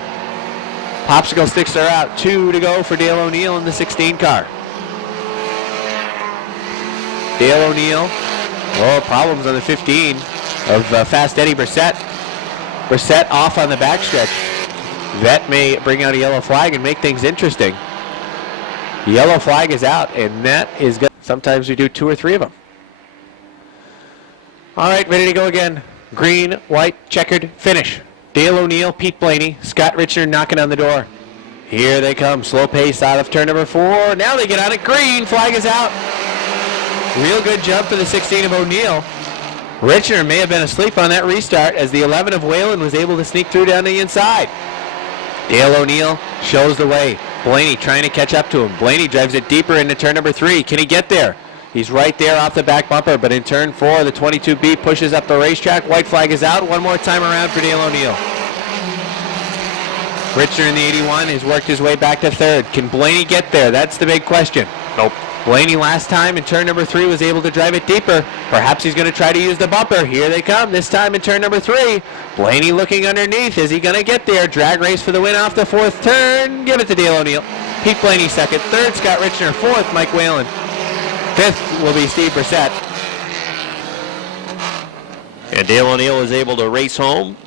Popsicle sticks are out. 2 to go for Dale O'Neill in the 16 car. Dale O'Neill, problems on the 15 of Fast Eddie Brissett. Brissett off on the backstretch. That may bring out a yellow flag and make things interesting. The yellow flag is out, and that is good. Sometimes we do 2 or 3 of them. All right, ready to go again. Green, white, checkered, finish. Dale O'Neill, Pete Blaney, Scott Richner knocking on the door. Here they come, slow pace out of turn number 4. Now they get on it, green, flag is out. Real good jump for the 16 of O'Neill. Richner may have been asleep on that restart as the 11 of Whalen was able to sneak through down the inside. Dale O'Neill shows the way. Blaney trying to catch up to him. Blaney drives it deeper into turn number 3. Can he get there? He's right there off the back bumper, but in turn 4, the 22B pushes up the racetrack. White flag is out. One more time around for Dale O'Neill. Richner in the 81 has worked his way back to 3rd. Can Blaney get there? That's the big question. Nope. Blaney last time in turn number 3 was able to drive it deeper. Perhaps he's going to try to use the bumper. Here they come, this time in turn number 3. Blaney looking underneath. Is he going to get there? Drag race for the win off the 4th turn. Give it to Dale O'Neill. Pete Blaney 2nd. 3rd, Scott Richner. 4th, Mike Whalen. 5th will be Steve Brissett. And Dale O'Neill is able to race home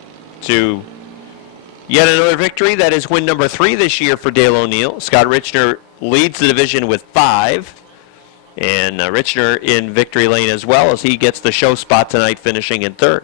to yet another victory. That is win number 3 this year for Dale O'Neill. Scott Richner leads the division with 5. And Richner in victory lane as well as he gets the show spot tonight, finishing in 3rd.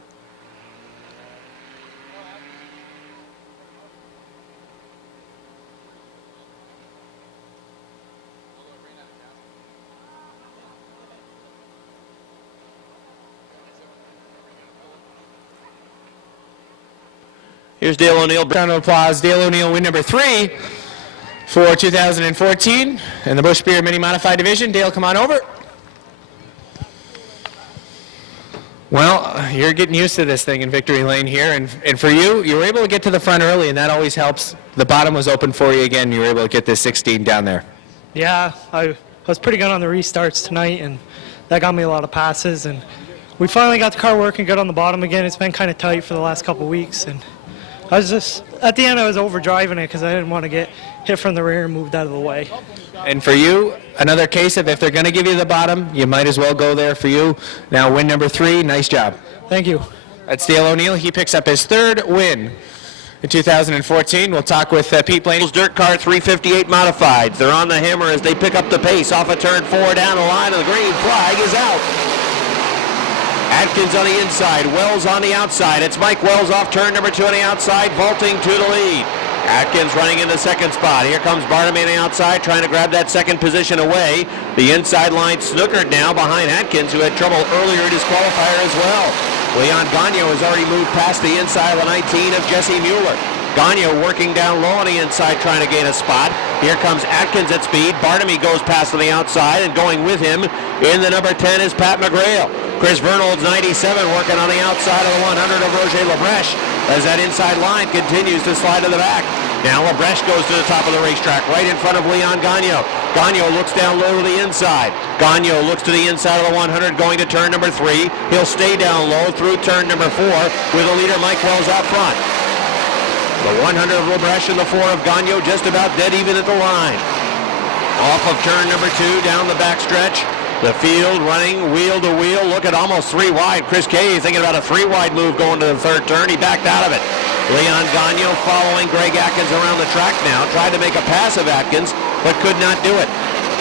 Here's Dale O'Neill. Round of applause. Dale O'Neill, win number 3 for 2014 in the Busch Beer Mini Modified Division. Dale, come on over. Well, you're getting used to this thing in victory lane here, and for you, you were able to get to the front early, and that always helps. The bottom was open for you again. You were able to get this 16 down there. Yeah, I was pretty good on the restarts tonight, and that got me a lot of passes, and we finally got the car working good on the bottom again. It's been kind of tight for the last couple of weeks, and I was just, at the end I was overdriving it because I didn't want to get hit from the rear and moved out of the way. And for you, another case of if they're going to give you the bottom, you might as well go there for you. Now win number 3, nice job. Thank you. That's Dale O'Neill. He picks up his 3rd win in 2014. We'll talk with Pete Blaney. Dirt Car 358 Modifieds. They're on the hammer as they pick up the pace off of turn 4 down the line, and the green flag is out. Atkins on the inside, Wells on the outside. It's Mike Wells off turn number 2 on the outside, vaulting to the lead. Atkins running in the 2nd spot. Here comes Barnum on the outside, trying to grab that 2nd position away. The inside line snookered now behind Atkins, who had trouble earlier in his qualifier as well. Leon Gagno has already moved past the inside of the 19 of Jesse Mueller. Gagno working down low on the inside, trying to gain a spot. Here comes Atkins at speed. Barnamy goes past on the outside, and going with him in the number 10 is Pat McGrail. Chris Vernald's 97 working on the outside of the 100 of Roger Labreche as that inside line continues to slide to the back. Now LaBreche goes to the top of the racetrack, right in front of Leon Gagnon. Gagnon looks down low to the inside. Gagnon looks to the inside of the 100, going to turn number 3. He'll stay down low through turn number 4 with the leader Mike Wells out front. The 100 of LaBreche and the 4 of Gagnon just about dead even at the line. Off of turn number 2, down the backstretch. The field running wheel to wheel. Look at almost 3 wide. Chris Kay thinking about a 3 wide move going to the third turn. He backed out of it. Leon Gagnon following Greg Atkins around the track now. Tried to make a pass of Atkins, but could not do it.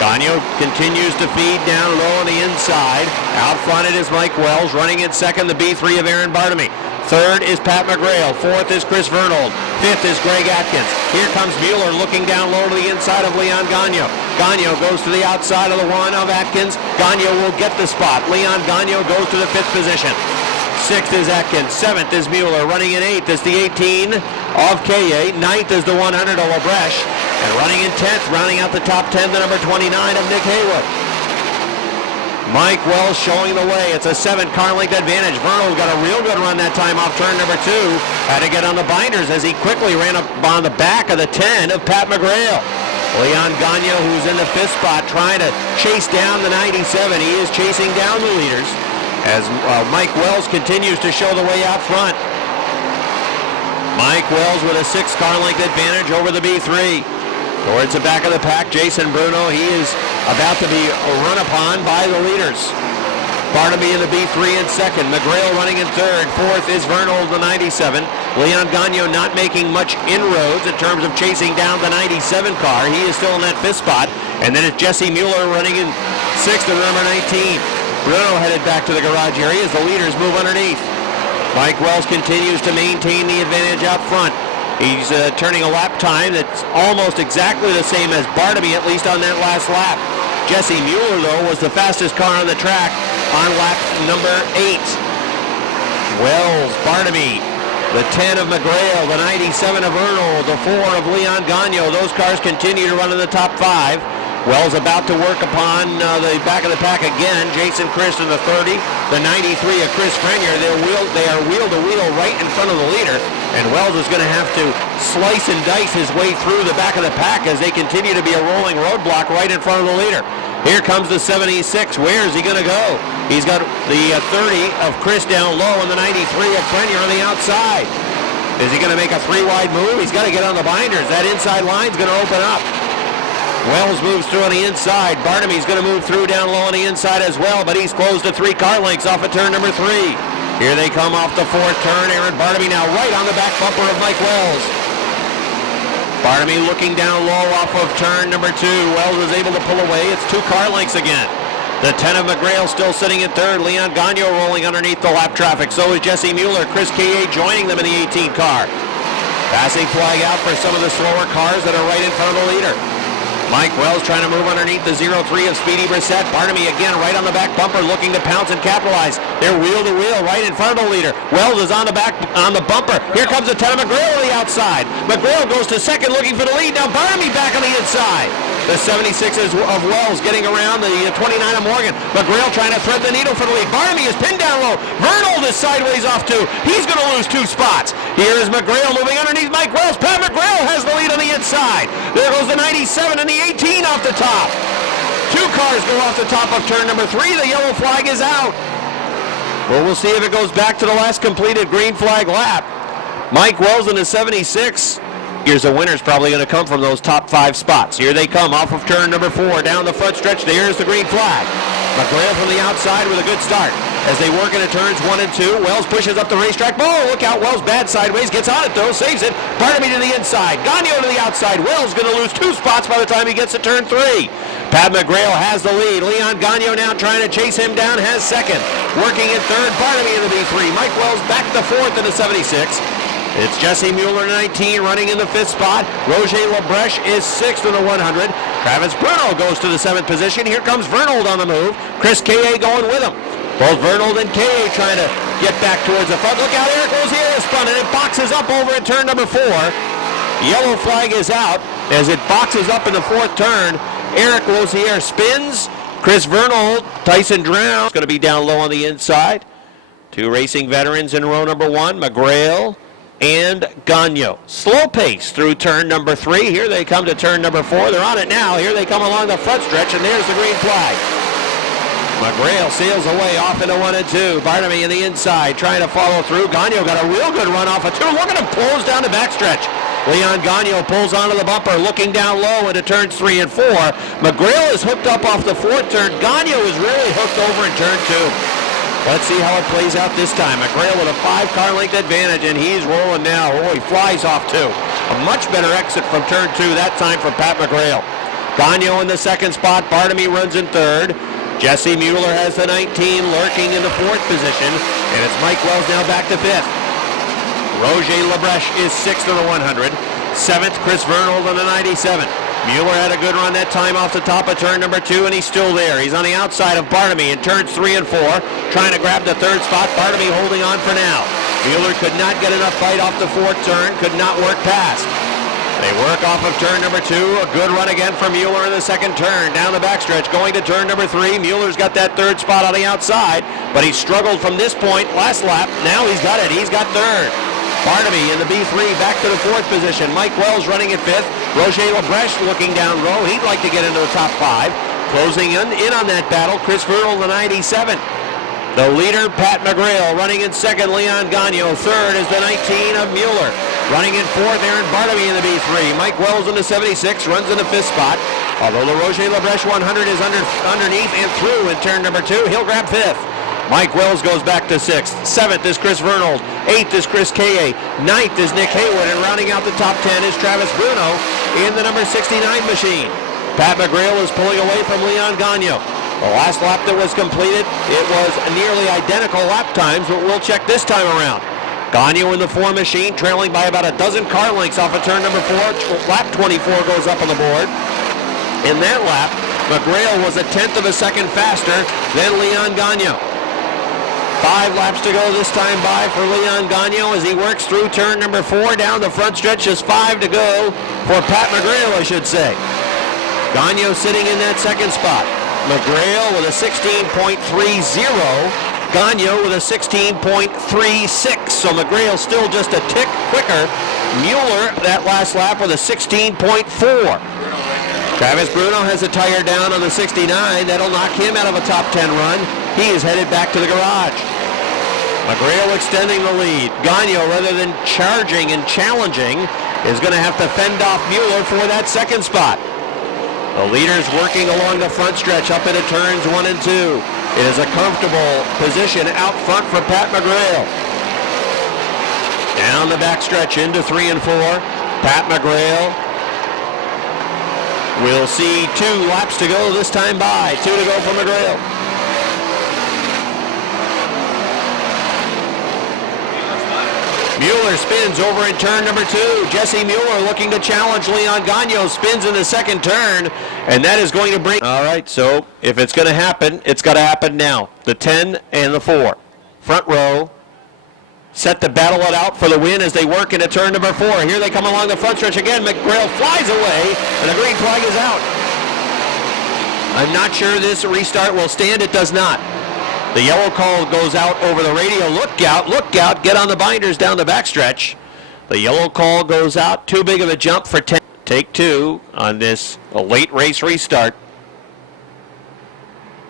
Gagnon continues to feed down low on the inside. Out front it is Mike Wells. Running in second, the B3 of Aaron Bartamy. Third is Pat McGrail. Fourth is Chris Vernold. Fifth is Greg Atkins. Here comes Mueller looking down low to the inside of Leon Gagnon. Gagnon goes to the outside of the 1 of Atkins. Gagnon will get the spot. Leon Gagnon goes to the 5th position. 6th is Atkins. 7th is Mueller. Running in 8th is the 18 of K.A. 9th is the 100 of LaBreche. And running in 10th, rounding out the top 10, the number 29 of Nick Haywood. Mike Wells showing the way. It's a 7-car length advantage. Vernold got a real good run that time off turn number 2. Had to get on the binders as he quickly ran up on the back of the 10 of Pat McGrail. Leon Gagnon, who's in the 5th spot, trying to chase down the 97. He is chasing down the leaders as Mike Wells continues to show the way out front. Mike Wells with a 6-car length advantage over the B3. Towards the back of the pack, Jason Bruno. He is about to be run upon by the leaders. Bartamy in the B3 in second. McGrail running in third. Fourth is Vernold, the 97. Leon Gagnon not making much inroads in terms of chasing down the 97 car. He is still in that 5th spot. And then it's Jesse Mueller running in sixth and number 19. Bruno headed back to the garage area as the leaders move underneath. Mike Wells continues to maintain the advantage out front. He's turning a lap time that's almost exactly the same as Bartamy, at least on that last lap. Jesse Mueller, though, was the fastest car on the track on lap number 8. Wells, Bartamy, the 10 of McGrail, the 97 of Ernold, the 4 of Leon Gagnon. Those cars continue to run in the top 5. Wells about to work upon the back of the pack again. Jason Christ in the 30, the 93 of Chris Frenier. They are wheel to wheel right in front of the leader. And Wells is going to have to slice and dice his way through the back of the pack as they continue to be a rolling roadblock right in front of the leader. Here comes the 76. Where is he going to go? He's got the 30 of Chris down low and the 93 of Frenier on the outside. Is he going to make a 3-wide move? He's got to get on the binders. That inside line's going to open up. Wells moves through on the inside. Bartamy's going to move through down low on the inside as well, but he's closed to 3 car lengths off of turn number 3. Here they come off the 4th turn. Aaron Bartamy now right on the back bumper of Mike Wells. Bartamy looking down low off of turn number 2. Wells is able to pull away. It's 2 car lengths again. The 10 of McGrail still sitting in 3rd. Leon Gagnon rolling underneath the lap traffic. So is Jesse Mueller. Chris K.A. joining them in the 18 car. Passing flag out for some of the slower cars that are right in front of the leader. Mike Wells trying to move underneath the 03 of Speedy Brissett. Bartamy again right on the back bumper looking to pounce and capitalize. They're wheel to wheel right in front of the leader. Wells is on the bumper. Here comes the 10 of McGrail on the outside. McGrail goes to second looking for the lead. Now Bartamy back on the inside. The 76 is of Wells getting around the 29 of Morgan. McGrail trying to thread the needle for the lead. Bartamy is pinned down low. Vernold is sideways off 2. He's going to lose 2 spots. Here is McGrail moving underneath Mike Wells. Pat McGrail has the lead on the inside. There goes the 97 and the 18 off the top. 2 cars go off the top of turn number 3. The yellow flag is out. Well, we'll see if it goes back to the last completed green flag lap. Mike Wells in the 76. Here's a winner's probably going to come from those top 5 spots. Here they come off of turn number 4 down the front stretch. There's the green flag. McGrail from the outside with a good start. As they work into turns 1 and 2, Wells pushes up the racetrack. Oh, look out. Wells bad sideways. Gets on it, though. Saves it. Bartamy to the inside. Gagnon to the outside. Wells going to lose 2 spots by the time he gets to turn 3. Pat McGrail has the lead. Leon Gagnon now trying to chase him down. Has second. Working in 3rd. Bartamy in the B3. Mike Wells back to 4th in the 76. It's Jesse Mueller, 19, running in the 5th spot. Roger LaBreche is 6th in the 100. Travis Bruno goes to the 7th position. Here comes Vernold on the move. Chris K.A. going with him. Both Vernold and K.A. trying to get back towards the front. Look out, Eric Lozier is spun, and it boxes up over at turn number 4. Yellow flag is out as it boxes up in the 4th turn. Eric Lozier spins. Chris Vernold, Tyson Drown is going to be down low on the inside. 2 racing veterans in row number 1. McGrail and Gagnon. Slow pace through turn number 3. Here they come to turn number 4. They're on it now. Here they come along the front stretch, and there's the green flag. McGrail sails away off into 1 and 2. Barnaby in the inside trying to follow through. Gagnon got a real good run off of 2. Look at him close down the backstretch. Leon Gagnon pulls onto the bumper, looking down low into turns 3 and 4. McGrail is hooked up off the 4th turn. Gagnon is really hooked over in turn 2. Let's see how it plays out this time. McGrail with a 5-car length advantage, and he's rolling now. Oh, he flies off 2. A much better exit from turn 2 that time for Pat McGrail. Gagnon in the 2nd spot. Barnaby runs in 3rd. Jesse Mueller has the 19, lurking in the 4th position, and it's Mike Wells now back to 5th. Roger Labreche is 6th in the 100. 7th, Chris Vernold in the 97. Mueller had a good run that time off the top of turn number 2, and he's still there. He's on the outside of Barnaby in turns 3 and 4, trying to grab the 3rd spot. Barnaby holding on for now. Mueller could not get enough fight off the 4th turn, could not work past. They work off of turn number 2. A good run again from Mueller in the 2nd turn. Down the backstretch, going to turn number 3. Mueller's got that 3rd spot on the outside, but he struggled from this point last lap. Now he's got it. He's got 3rd. Barnaby in the B3 back to the 4th position. Mike Wells running at 5th. Roger Labreche looking down low. He'd like to get into the top 5. Closing in on that battle, Chris Vernold, the 97. The leader, Pat McGrail, running in 2nd. Leon Gagnon. 3rd is the 19 of Mueller. Running in 4th, Aaron Barnaby in the B3. Mike Wells in the 76, runs in the 5th spot. Although the Roger Labreche 100 is underneath and through in turn number 2, he'll grab 5th. Mike Wells goes back to 6th. 7th is Chris Vernold. 8th is Chris Kaye. 9th is Nick Haywood. And rounding out the top 10 is Travis Bruno in the number 69 machine. Pat McGrail is pulling away from Leon Gagnon. The last lap that was completed, it was nearly identical lap times, but we'll check this time around. Gagnon in the 4 machine, trailing by about a dozen car lengths off of turn number 4. Lap 24 goes up on the board. In that lap, McGrail was a 1/10 of a second faster than Leon Gagnon. 5 laps to go this time by for Leon Gagnon as he works through turn number 4 down the front stretch. Just 5 to go for Pat McGrail, I should say. Gagnon sitting in that 2nd spot. McGrail with a 16.30. Gagnon with a 16.36. So McGrail still just a tick quicker. Mueller that last lap with a 16.4. Travis Bruno has a tire down on the 69. That'll knock him out of a top 10 run. He is headed back to the garage. McGrail extending the lead. Gagnon, rather than charging and challenging, is going to have to fend off Mueller for that 2nd spot. The leaders working along the front stretch up into turns 1 and 2. It is a comfortable position out front for Pat McGrail. Down the back stretch into 3 and 4. Pat McGrail. We'll see 2 laps to go this time by. 2 to go for McGrail. Mueller spins over in turn number 2. Jesse Mueller looking to challenge Leon Gagnon. Spins in the 2nd turn, and that is going to bring... All right, so if it's going to happen, it's got to happen now. The 10 and the 4. Front row. Set to battle it out for the win as they work into turn number 4. Here they come along the front stretch again. McGrail flies away, and the green flag is out. I'm not sure this restart will stand. It does not. The yellow call goes out over the radio. Look out, get on the binders down the backstretch. The yellow call goes out. Too big of a jump for 10. Take 2 on this late race restart.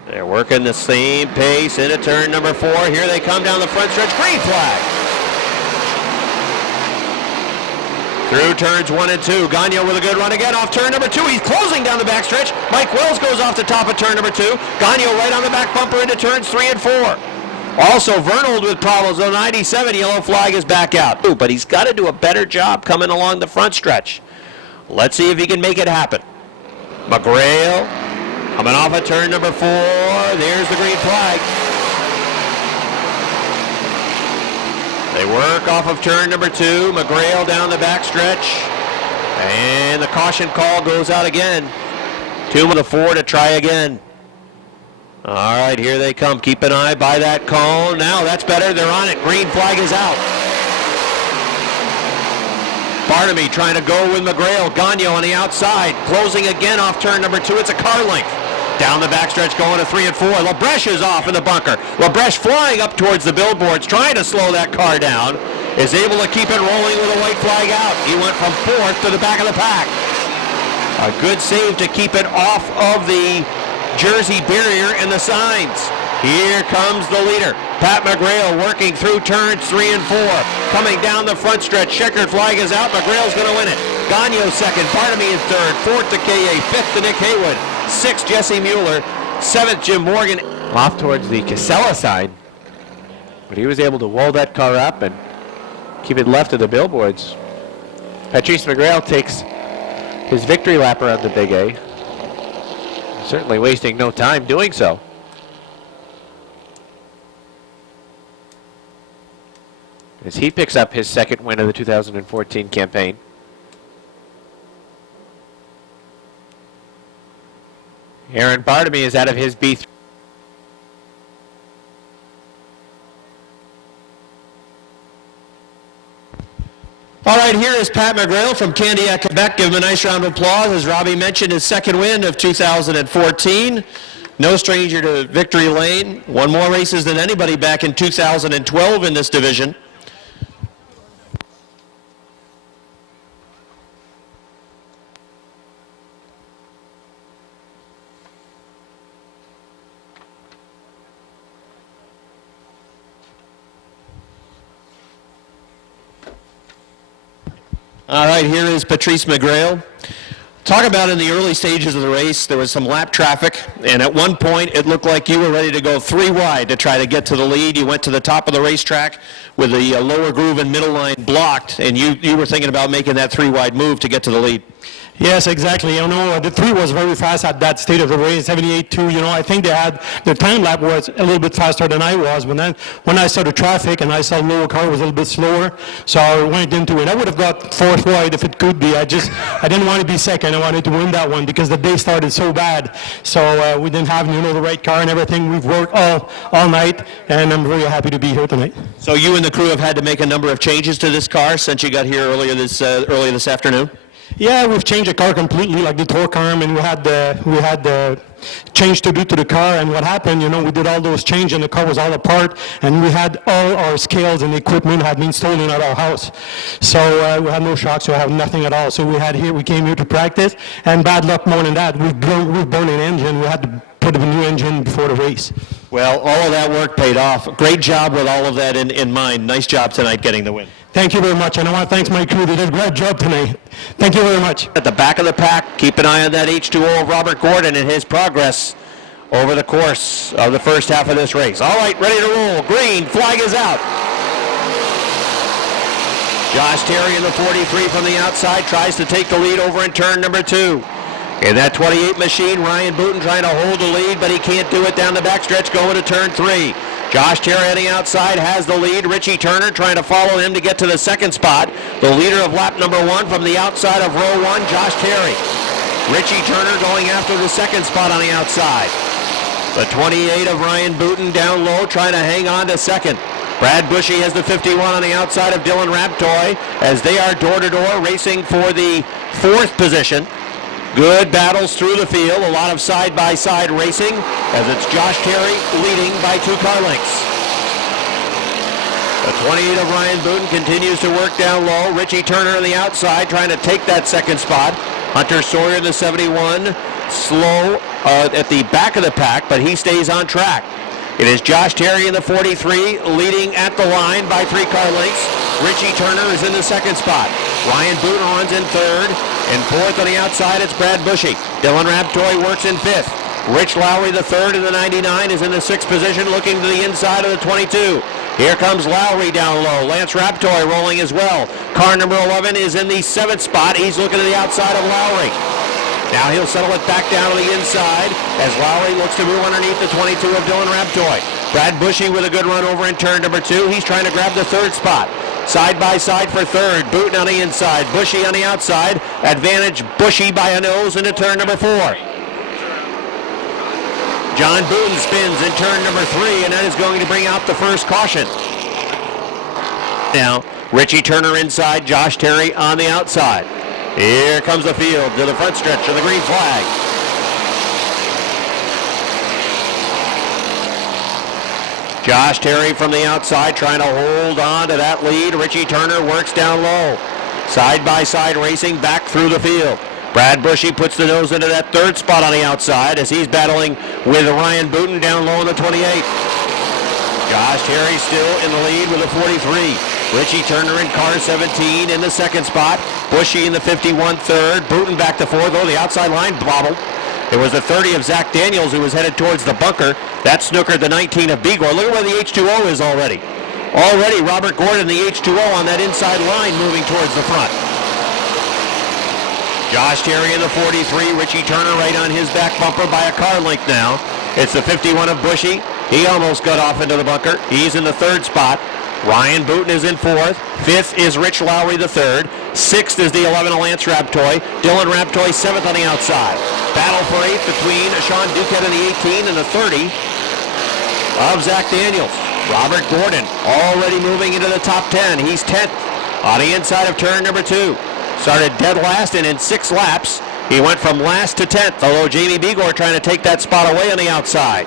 They're working the same pace into turn number 4. Here they come down the front stretch. Green flag. Through turns 1 and 2. Gagnon with a good run again off turn number 2. He's closing down the backstretch. Mike Wells goes off the top of turn number 2. Gagnon right on the back bumper into turns 3 and 4. Also, Vernold with problems. The 97 yellow flag is back out. Ooh, but he's got to do a better job coming along the front stretch. Let's see if he can make it happen. McGrail coming off of turn number 4. There's the green flag. They work off of turn number 2. McGrail down the backstretch. And the caution call goes out again. 2 with the 4 to try again. All right, here they come. Keep an eye by that call. Now that's better. They're on it. Green flag is out. Barnaby trying to go with McGrail. Gagnon on the outside. Closing again off turn number 2. It's a car length. Down the backstretch going to 3 and 4. Labreche is off in the bunker. Labreche flying up towards the billboards, trying to slow that car down. is able to keep it rolling with a white flag out. He went from 4th to the back of the pack. A good save to keep it off of the jersey barrier and the signs. Here comes the leader, Pat McGrail, working through turns 3 and 4. Coming down the front stretch, checkered flag is out. McGrail's going to win it. Gagno second, Bartamy in third, 4th to KA, 5th to Nick Haywood, 6th Jesse Mueller, 7th Jim Morgan. Off towards the Casella side, but he was able to wall that car up and keep it left of the billboards. Patrice McGrail takes his victory lap around the Big A. Certainly wasting no time doing so. As he picks up his second win of the 2014 campaign. Aaron Bartamy is out of his B3. All right, here is Pat McGrail from Candiac, Quebec. Give him a nice round of applause. As Robbie mentioned, his second win of 2014. No stranger to victory lane. Won more races than anybody back in 2012 in this division. All right, here is Patrice McGrail. Talk about in the early stages of the race, there was some lap traffic, and at one point it looked like you were ready to go 3 wide to try to get to the lead. You went to the top of the racetrack with the lower groove and middle line blocked, and you were thinking about making that 3 wide move to get to the lead. Yes, exactly. You know, the 3 was very fast at that state of the race, 78.2. You know, I think they had, their time lap was a little bit faster than I was. When I saw the traffic and I saw the lower car was a little bit slower, so I went into it. I would have got 4th wide if it could be. I didn't want to be second. I wanted to win that one because the day started so bad. So we didn't have, you know, the right car and everything. We've worked all night, and I'm very happy to be here tonight. So you and the crew have had to make a number of changes to this car since you got here earlier this afternoon? Yeah, we've changed the car completely, like the torque arm, and we had the change to do to the car. And what happened, you know, we did all those changes, and the car was all apart, and we had all our scales and equipment had been stolen at our house. So we had no shocks, so we had nothing at all. So we came here to practice, and bad luck more than that, we've burned an engine. We had to put a new engine before the race. Well, all of that work paid off. Great job with all of that in mind. Nice job tonight getting the win. Thank you very much, and I want to thank my crew. They did a great job tonight. Thank you very much. At the back of the pack, keep an eye on that H2O of Robert Gordon and his progress over the course of the first half of this race. All right, ready to roll. Green, flag is out. Josh Terry in the 43 from the outside tries to take the lead over in turn number 2. In that 28 machine, Ryan Booten trying to hold the lead, but he can't do it down the backstretch going to turn 3. Josh Terry heading outside has the lead. Richie Turner trying to follow him to get to the second spot. The leader of lap number 1 from the outside of row 1, Josh Terry. Richie Turner going after the second spot on the outside. The 28 of Ryan Booten down low trying to hang on to second. Brad Bushy has the 51 on the outside of Dylan Raptoy as they are door-to-door racing for the 4th position. Good battles through the field, a lot of side-by-side racing as it's Josh Terry leading by 2 car lengths. The 28 of Ryan Booten continues to work down low. Richie Turner on the outside trying to take that second spot. Hunter Sawyer in the 71, slow at the back of the pack, but he stays on track. It is Josh Terry in the 43 leading at the line by 3 car lengths. Richie Turner is in the second spot. Ryan Booten runs in 3rd. In 4th on the outside, it's Brad Bushy. Dylan Raptoy works in 5th. Rich Lowry, the 3rd in the 99, is in the 6th position looking to the inside of the 22. Here comes Lowry down low. Lance Raptoy rolling as well. Car number 11 is in the 7th spot. He's looking to the outside of Lowry. Now he'll settle it back down to the inside as Lowry looks to move underneath the 22 of Dylan Raptoy. Brad Bushy with a good run over in turn number 2. He's trying to grab the 3rd spot. Side by side for 3rd. Booten on the inside. Bushy on the outside. Advantage Bushy by a nose into turn number 4. John Booten spins in turn number 3, and that is going to bring out the first caution. Now, Richie Turner inside. Josh Terry on the outside. Here comes the field to the front stretch of the green flag. Josh Terry from the outside trying to hold on to that lead. Richie Turner works down low. Side-by-side racing back through the field. Brad Bushy puts the nose into that third spot on the outside as he's battling with Ryan Booten down low in the 28. Josh Terry still in the lead with a 43. Richie Turner in car 17 in the second spot. Bushy in the 51 third. Booten back to fourth. Oh, the outside line bobbled. It was the 30 of Zach Daniels who was headed towards the bunker. That snookered the 19 of Bigor. Look at where the H2O is already. Already Robert Gordon, the H2O on that inside line moving towards the front. Josh Terry in the 43. Richie Turner right on his back bumper by a car length now. It's the 51 of Bushy. He almost got off into the bunker. He's in the third spot. Ryan Booten is in fourth. Fifth is Rich Lowry the third. Sixth is the 11 of Lance Raptoy. Dylan Raptoy seventh on the outside. Battle for eighth between Sean Duquette in the 18 and the 30 of Zach Daniels. Robert Gordon already moving into the top 10. He's 10th on the inside of turn number 2. Started dead last, and in 6 laps, he went from last to 10th, although Jamie Bigor trying to take that spot away on the outside.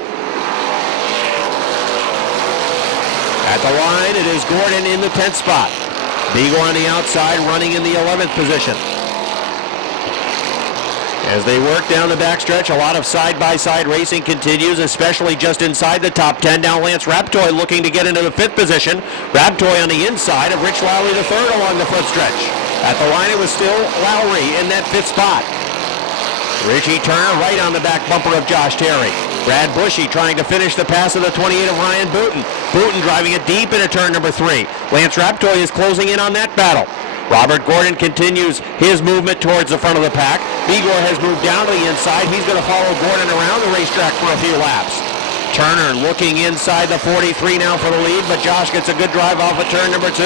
At the line, it is Gordon in the 10th spot. Bigor on the outside, running in the 11th position. As they work down the backstretch, a lot of side-by-side racing continues, especially just inside the top 10. Now Lance Raptoy looking to get into the 5th position. Raptoy on the inside of Rich Lowry the third along the front stretch. At the line, it was still Lowry in that 5th spot. Richie Turner right on the back bumper of Josh Terry. Brad Bushy trying to finish the pass of the 28 of Ryan Booten. Booten driving it deep into turn number 3. Lance Raptoy is closing in on that battle. Robert Gordon continues his movement towards the front of the pack. Bigor has moved down to the inside. He's going to follow Gordon around the racetrack for a few laps. Turner looking inside the 43 now for the lead, but Josh gets a good drive off of turn number 2.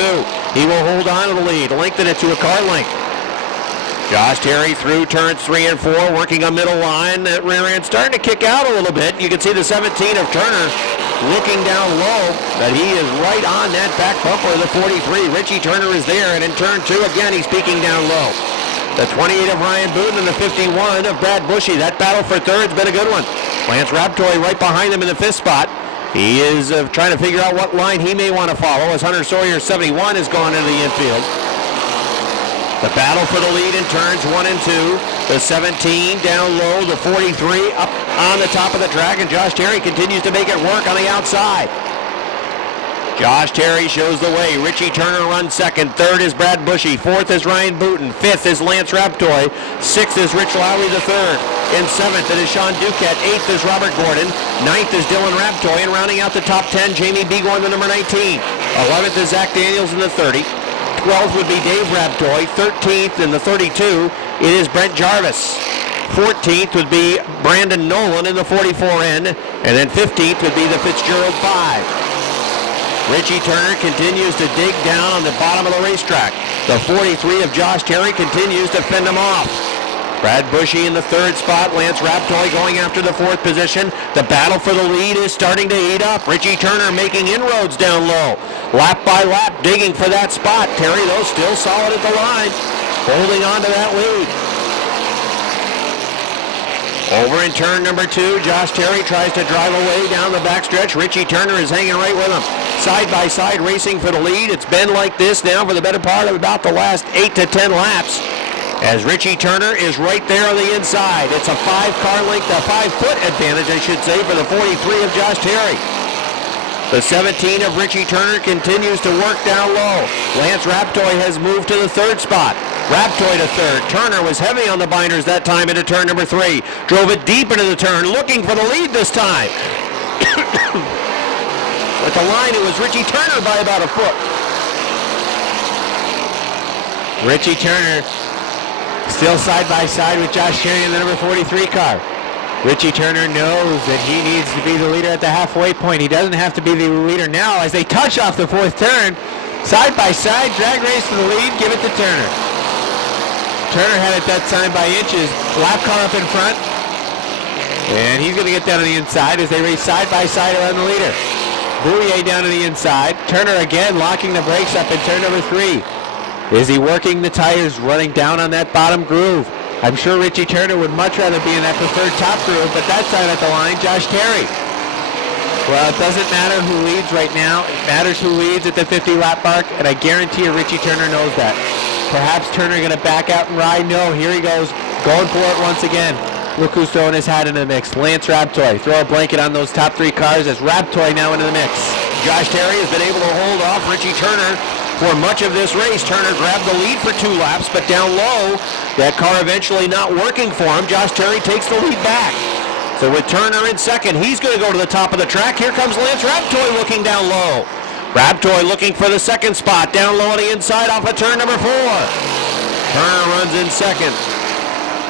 He will hold on to the lead, lengthen it to a car length. Josh Terry through turns 3 and 4, working a middle line. That rear end starting to kick out a little bit. You can see the 17 of Turner looking down low, but he is right on that back bumper of the 43. Richie Turner is there, and in turn 2 again, he's peaking down low. The 28 of Ryan Booten and the 51 of Brad Bushy. That battle for third's been a good one. Lance Raptoy right behind him in the 5th spot. He is trying to figure out what line he may want to follow as Hunter Sawyer 71 has gone into the infield. The battle for the lead in turns 1 and 2. The 17 down low, the 43 up on the top of the track, and Josh Terry continues to make it work on the outside. Josh Terry shows the way. Richie Turner runs second. Third is Brad Bushy. Fourth is Ryan Booten. Fifth is Lance Raptoy. Sixth is Rich Lowry the third. In seventh, it is Sean Duquette. Eighth is Robert Gordon. Ninth is Dylan Raptoy. And rounding out the top 10, Jamie Bigor in the number 19. 11th is Zach Daniels in the 30. 12th would be Dave Raptoy. 13th in the 32, it is Brent Jarvis. 14th would be Brandon Nolan in the 44N. And then 15th would be the Fitzgerald 5. Richie Turner continues to dig down on the bottom of the racetrack. The 43 of Josh Terry continues to fend him off. Brad Bushy in the 3rd spot. Lance Raptoy going after the 4th position. The battle for the lead is starting to heat up. Richie Turner making inroads down low. Lap by lap digging for that spot. Terry, though, still solid at the line, holding on to that lead. Over in turn number 2, Josh Terry tries to drive away down the backstretch. Richie Turner is hanging right with him. Side-by-side racing for the lead. It's been like this now for the better part of about the last 8 to 10 laps. As Richie Turner is right there on the inside. It's a 5-car length, a 5-foot advantage, I should say, for the 43 of Josh Terry. The 17 of Richie Turner continues to work down low. Lance Raptoy has moved to the 3rd spot. Raptoy to 3rd. Turner was heavy on the binders that time into turn number 3. Drove it deep into the turn, looking for the lead this time. At the line, it was Richie Turner by about a foot. Richie Turner still side by side with Josh Terry in the number 43 car. Richie Turner knows that he needs to be the leader at the halfway point. He doesn't have to be the leader now as they touch off the 4th turn. Side by side, drag race for the lead, give it to Turner. Turner had it that time by inches. Lap car up in front. And he's going to get down to the inside as they race side by side around the leader. Bouillet down to the inside. Turner again locking the brakes up in turn number 3. Is he working the tires, running down on that bottom groove? I'm sure Richie Turner would much rather be in that preferred top groove, but that side at the line, Josh Terry. Well, it doesn't matter who leads right now. It matters who leads at the 50-lap mark, and I guarantee you Richie Turner knows that. Perhaps Turner going to back out and ride. No, here he goes, going for it once again. Look who's throwing his hat into the mix. Lance Raptoy. Throw a blanket on those top 3 cars as Raptoy now into the mix. Josh Terry has been able to hold off Richie Turner for much of this race. Turner grabbed the lead for 2 laps, but down low, that car eventually not working for him. Josh Terry takes the lead back. So with Turner in second, he's going to go to the top of the track. Here comes Lance Raptoy looking down low. Raptoy looking for the second spot, down low on the inside off of turn number 4. Turner runs in second.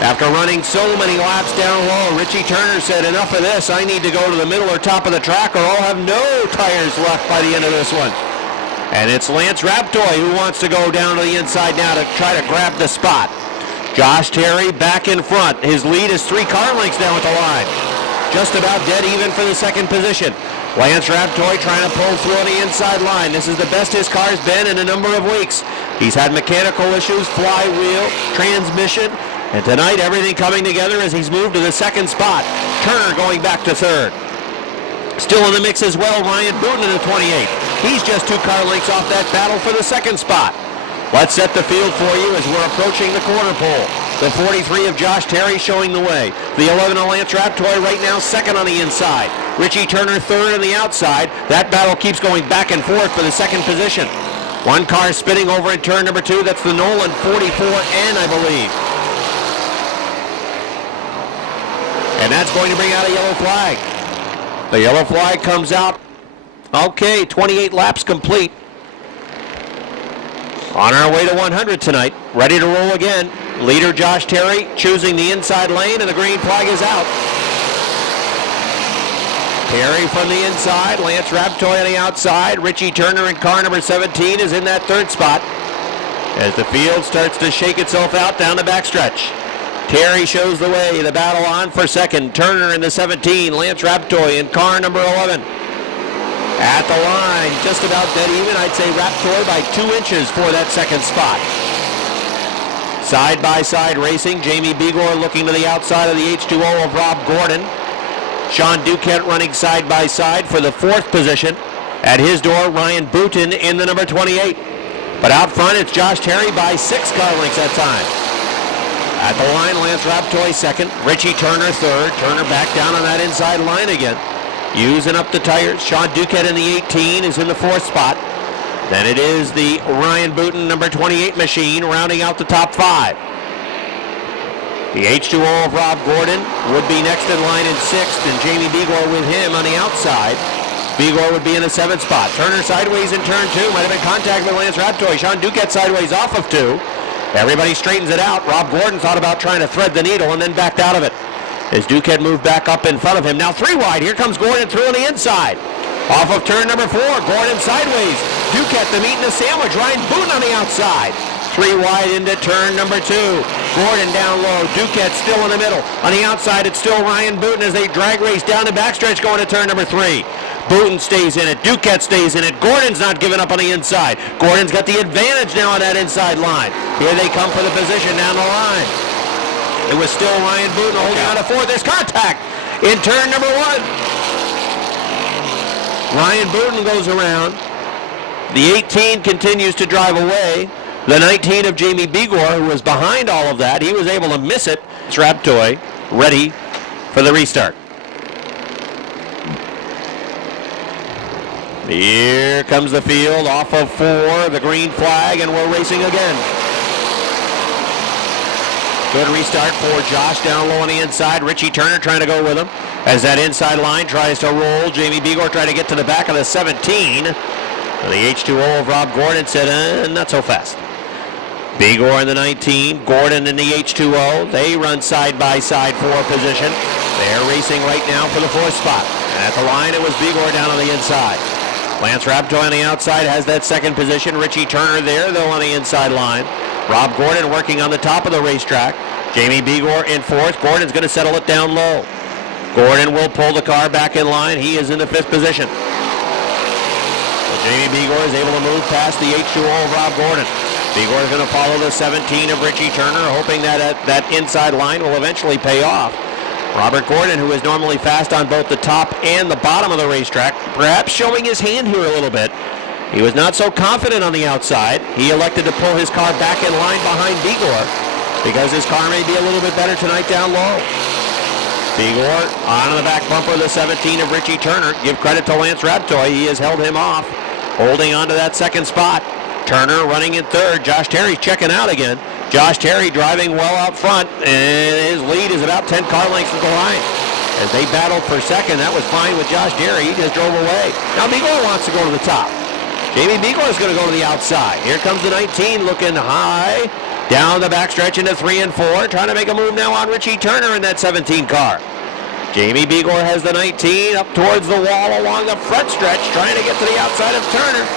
After running so many laps down low, Richie Turner said, enough of this. I need to go to the middle or top of the track or I'll have no tires left by the end of this one. And it's Lance Raptoy who wants to go down to the inside now to try to grab the spot. Josh Terry back in front. His lead is 3 car lengths down at the line. Just about dead even for the second position. Lance Raptoy trying to pull through on the inside line. This is the best his car's been in a number of weeks. He's had mechanical issues, flywheel, transmission, and tonight everything coming together as he's moved to the second spot. Turner going back to third. Still in the mix as well, Ryan Booten in the 28. He's just 2 car lengths off that battle for the second spot. Let's set the field for you as we're approaching the quarter pole. The 43 of Josh Terry showing the way. The 11 of Lance Raptoy right now second on the inside. Richie Turner third on the outside. That battle keeps going back and forth for the second position. 1 car spinning over in turn number 2. That's the Nolan 44N, I believe. And that's going to bring out a yellow flag. The yellow flag comes out. Okay, 28 laps complete. On our way to 100 tonight. Ready to roll again. Leader Josh Terry choosing the inside lane, and the green flag is out. Terry from the inside, Lance Raptoy on the outside. Richie Turner in car number 17 is in that third spot as the field starts to shake itself out down the backstretch. Terry shows the way, the battle on for second. Turner in the 17, Lance Raptoy in car number 11. At the line, just about dead even. I'd say Raptoy by 2 inches for that second spot. Side-by-side racing, Jamie Begor looking to the outside of the H2O of Rob Gordon. Sean Duquette running side-by-side for the 4th position. At his door, Ryan Booten in the number 28. But out front, it's Josh Terry by 6 car lengths that time. At the line, Lance Raptoy second. Richie Turner third. Turner back down on that inside line again. Using up the tires. Sean Duquette in the 18 is in the 4th spot. Then it is the Ryan Booten number 28 machine rounding out the top 5. The H2O of Rob Gordon would be next in line in 6th, and Jamie Begor with him on the outside. Begor would be in the 7th spot. Turner sideways in turn 2. Might have been contact with Lance Raptoy. Sean Duquette sideways off of 2. Everybody straightens it out. Rob Gordon thought about trying to thread the needle and then backed out of it. As Duquette moved back up in front of him. Now 3 wide. Here comes Gordon through on the inside. Off of turn number 4. Gordon sideways. Duquette the meat and the sandwich. Ryan Booten on the outside. 3 wide into turn number 2. Gordon down low. Duquette still in the middle. On the outside, it's still Ryan Booten as they drag race down the backstretch going to turn number 3. Booten stays in it. Duquette stays in it. Gordon's not giving up on the inside. Gordon's got the advantage now on that inside line. Here they come for the position down the line. It was still Ryan Booten holding on to 4th. There's contact in turn number 1. Ryan Booten goes around. The 18 continues to drive away. The 19 of Jamie Begor, who was behind all of that, he was able to miss it. It's Raptoy ready for the restart. Here comes the field off of 4, the green flag, and we're racing again. Good restart for Josh down low on the inside. Richie Turner trying to go with him as that inside line tries to roll. Jamie Begor trying to get to the back of the 17. The H2O of Rob Gordon said, not so fast. Begor in the 19, Gordon in the H2O. They run side-by-side for position. They're racing right now for the 4th spot. And at the line, it was Begor down on the inside. Lance Raptoy on the outside has that 2nd position. Richie Turner there, though, on the inside line. Rob Gordon working on the top of the racetrack. Jamie Begor in 4th. Gordon's going to settle it down low. Gordon will pull the car back in line. He is in the 5th position. So Jamie Begor is able to move past the H2O of Rob Gordon. Begor is going to follow the 17 of Richie Turner, hoping that that inside line will eventually pay off. Robert Gordon, who is normally fast on both the top and the bottom of the racetrack, perhaps showing his hand here a little bit. He was not so confident on the outside. He elected to pull his car back in line behind Bigor because his car may be a little bit better tonight down low. Bigor on the back bumper of the 17 of Richie Turner. Give credit to Lance Raptoy. He has held him off, holding on to that second spot. Turner running in third. Josh Terry's checking out again. Josh Terry driving well out front, and his lead is about 10 car lengths at the line. As they battled for second, that was fine with Josh Terry. He just drove away. Now Bigor wants to go to the top. Jamie Bigor is going to go to the outside. Here comes the 19 looking high. Down the backstretch into 3 and 4. Trying to make a move now on Richie Turner in that 17 car. Jamie Bigor has the 19 up towards the wall along the front stretch, trying to get to the outside of Turner.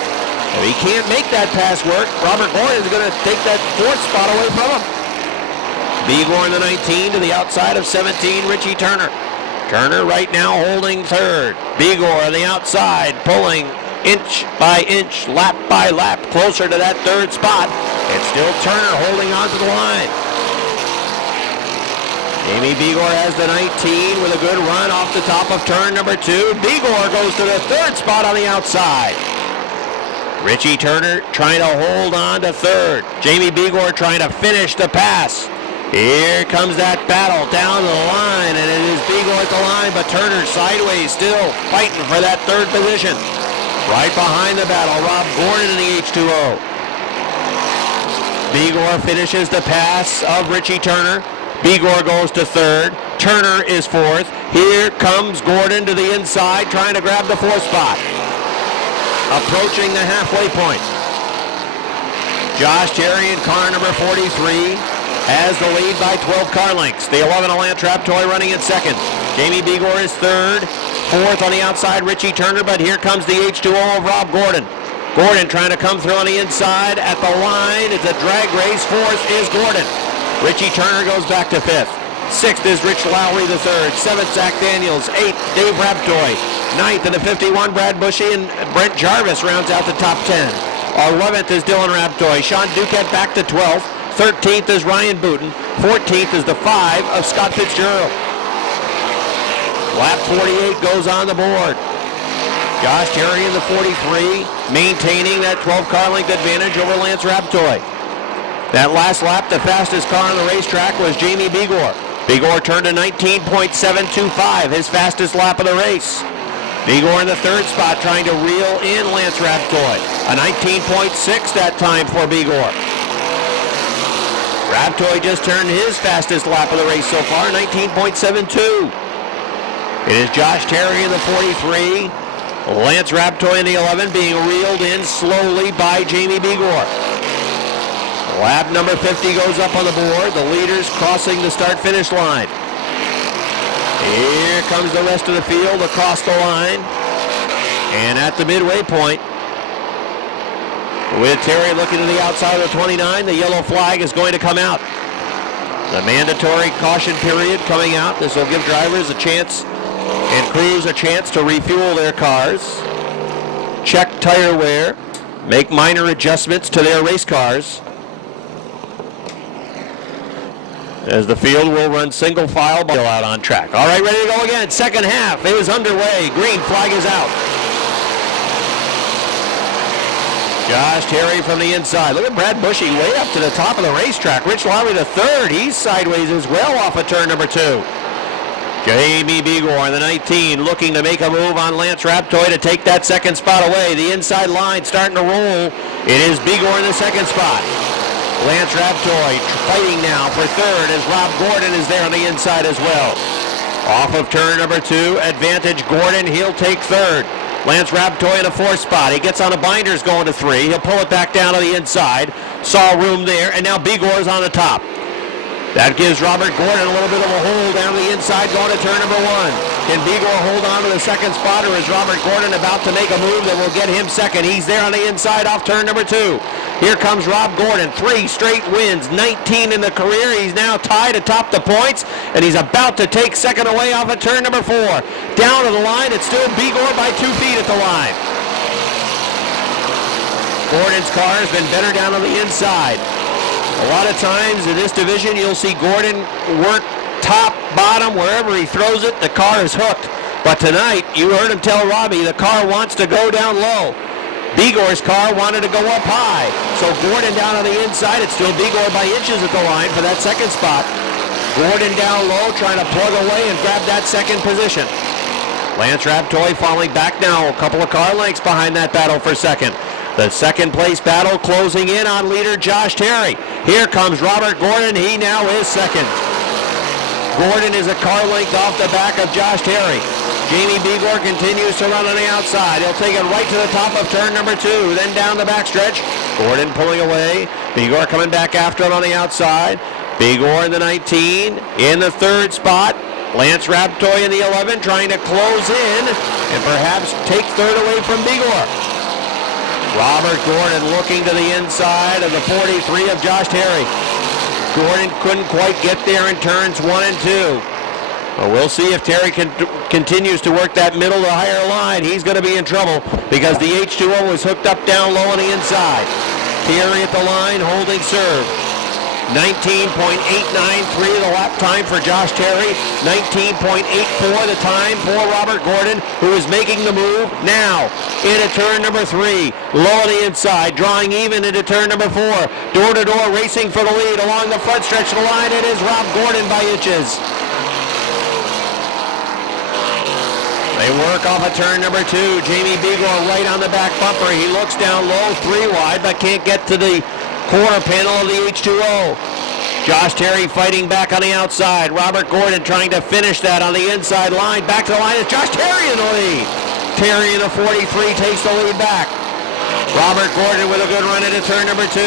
If he can't make that pass work, Robert Gordon is going to take that fourth spot away from him. Bigor in the 19 to the outside of 17, Richie Turner. Turner right now holding third. Bigor on the outside, pulling inch by inch, lap by lap, closer to that third spot. It's still Turner holding on to the line. Jamie Bigor has the 19 with a good run off the top of turn number 2. Bigor goes to the third spot on the outside. Richie Turner trying to hold on to third. Jamie Bigor trying to finish the pass. Here comes that battle down the line, and it is Bigor at the line, but Turner sideways still fighting for that third position. Right behind the battle, Rob Gordon in the H2O. Bigor finishes the pass of Richie Turner. Bigor goes to third. Turner is fourth. Here comes Gordon to the inside, trying to grab the fourth spot. Approaching the halfway point. Josh Terry in car number 43 has the lead by 12 car lengths. The 11 of Lance Raptoy running in second. Jamie Bigor is third. Fourth on the outside, Richie Turner, but here comes the H2O of Rob Gordon. Gordon trying to come through on the inside at the line. It's a drag race. Fourth is Gordon. Richie Turner goes back to fifth. Sixth is Rich Lowry the third. Seventh, Zach Daniels. Eighth, Dave Raptoy. Ninth in the 51, Brad Bushy, and Brent Jarvis rounds out the top 10. 11th is Dylan Raptoy. Sean Duquette back to 12th. 13th is Ryan Booten. 14th is the 5 of Scott Fitzgerald. Lap 48 goes on the board. Josh Terry in the 43, maintaining that 12 car length advantage over Lance Raptoy. That last lap, the fastest car on the racetrack was Jamie Bigor. Bigor turned to 19.725, his fastest lap of the race. Bigor in the third spot, trying to reel in Lance Raptoy. A 19.6 that time for Bigor. Raptoy just turned his fastest lap of the race so far, 19.72. It is Josh Terry in the 43. Lance Raptoy in the 11 being reeled in slowly by Jamie Bigor. Lap number 50 goes up on the board. The leaders crossing the start-finish line. Here comes the rest of the field across the line. And at the midway point, with Terry looking to the outside of the 29, the yellow flag is going to come out. The mandatory caution period coming out. This will give drivers a chance and crews a chance to refuel their cars, check tire wear, make minor adjustments to their race cars. As the field will run single file out on track. All right, ready to go again. Second half is underway. Green flag is out. Josh Terry from the inside. Look at Brad Bushy way up to the top of the racetrack. Rich Lowry the third. He's sideways as well off of turn number 2. Jamie Bigor in the 19 looking to make a move on Lance Raptoy to take that second spot away. The inside line starting to roll. It is Bigor in the second spot. Lance Raptoy fighting now for third as Rob Gordon is there on the inside as well. Off of turn number 2, advantage Gordon. He'll take third. Lance Raptoy in a fourth spot. He gets on the binders going to 3. He'll pull it back down to the inside. Saw room there, and now Bigor is on the top. That gives Robert Gordon a little bit of a hold down the inside going to turn number 1. Can Bigor hold on to the second spot, or is Robert Gordon about to make a move that will get him second? He's there on the inside off turn number 2. Here comes Rob Gordon, 3 straight wins, 19 in the career. He's now tied atop the points, and he's about to take second away off of turn number 4. Down to the line, it's still Bigor by 2 feet at the line. Gordon's car has been better down on the inside. A lot of times in this division, you'll see Gordon work top, bottom, wherever he throws it, the car is hooked. But tonight, you heard him tell Robbie, the car wants to go down low. Bigor's car wanted to go up high. So Gordon down on the inside. It's still Bigor by inches at the line for that second spot. Gordon down low, trying to plug away and grab that second position. Lance Raptoy falling back now, a couple of car lengths behind that battle for second. The second place battle closing in on leader Josh Terry. Here comes Robert Gordon. He now is second. Gordon is a car length off the back of Josh Terry. Jamie Bigor continues to run on the outside. He'll take it right to the top of turn number 2, then down the backstretch. Gordon pulling away. Bigor coming back after him on the outside. Bigor in the 19. In the third spot, Lance Raptoy in the 11 trying to close in and perhaps take third away from Bigor. Robert Gordon looking to the inside of the 43 of Josh Terry. Gordon couldn't quite get there in turns 1 and 2. Well, we'll see if Terry continues to work that middle to higher line. He's going to be in trouble because the H2O was hooked up down low on the inside. Terry at the line holding serve. 19.893 the lap time for Josh Terry. 19.84 the time for Robert Gordon, who is making the move now into turn number 3. Low on the inside, drawing even into turn number 4. Door-to-door racing for the lead along the front stretch of the line. It is Rob Gordon by inches. They work off of turn number 2. Jamie Bigor right on the back bumper. He looks down low, 3 wide, but can't get to the quarter panel of the H2O. Josh Terry fighting back on the outside. Robert Gordon trying to finish that on the inside line. Back to the line is Josh Terry in the lead. Terry in the 43 takes the lead back. Robert Gordon with a good run into turn number 2.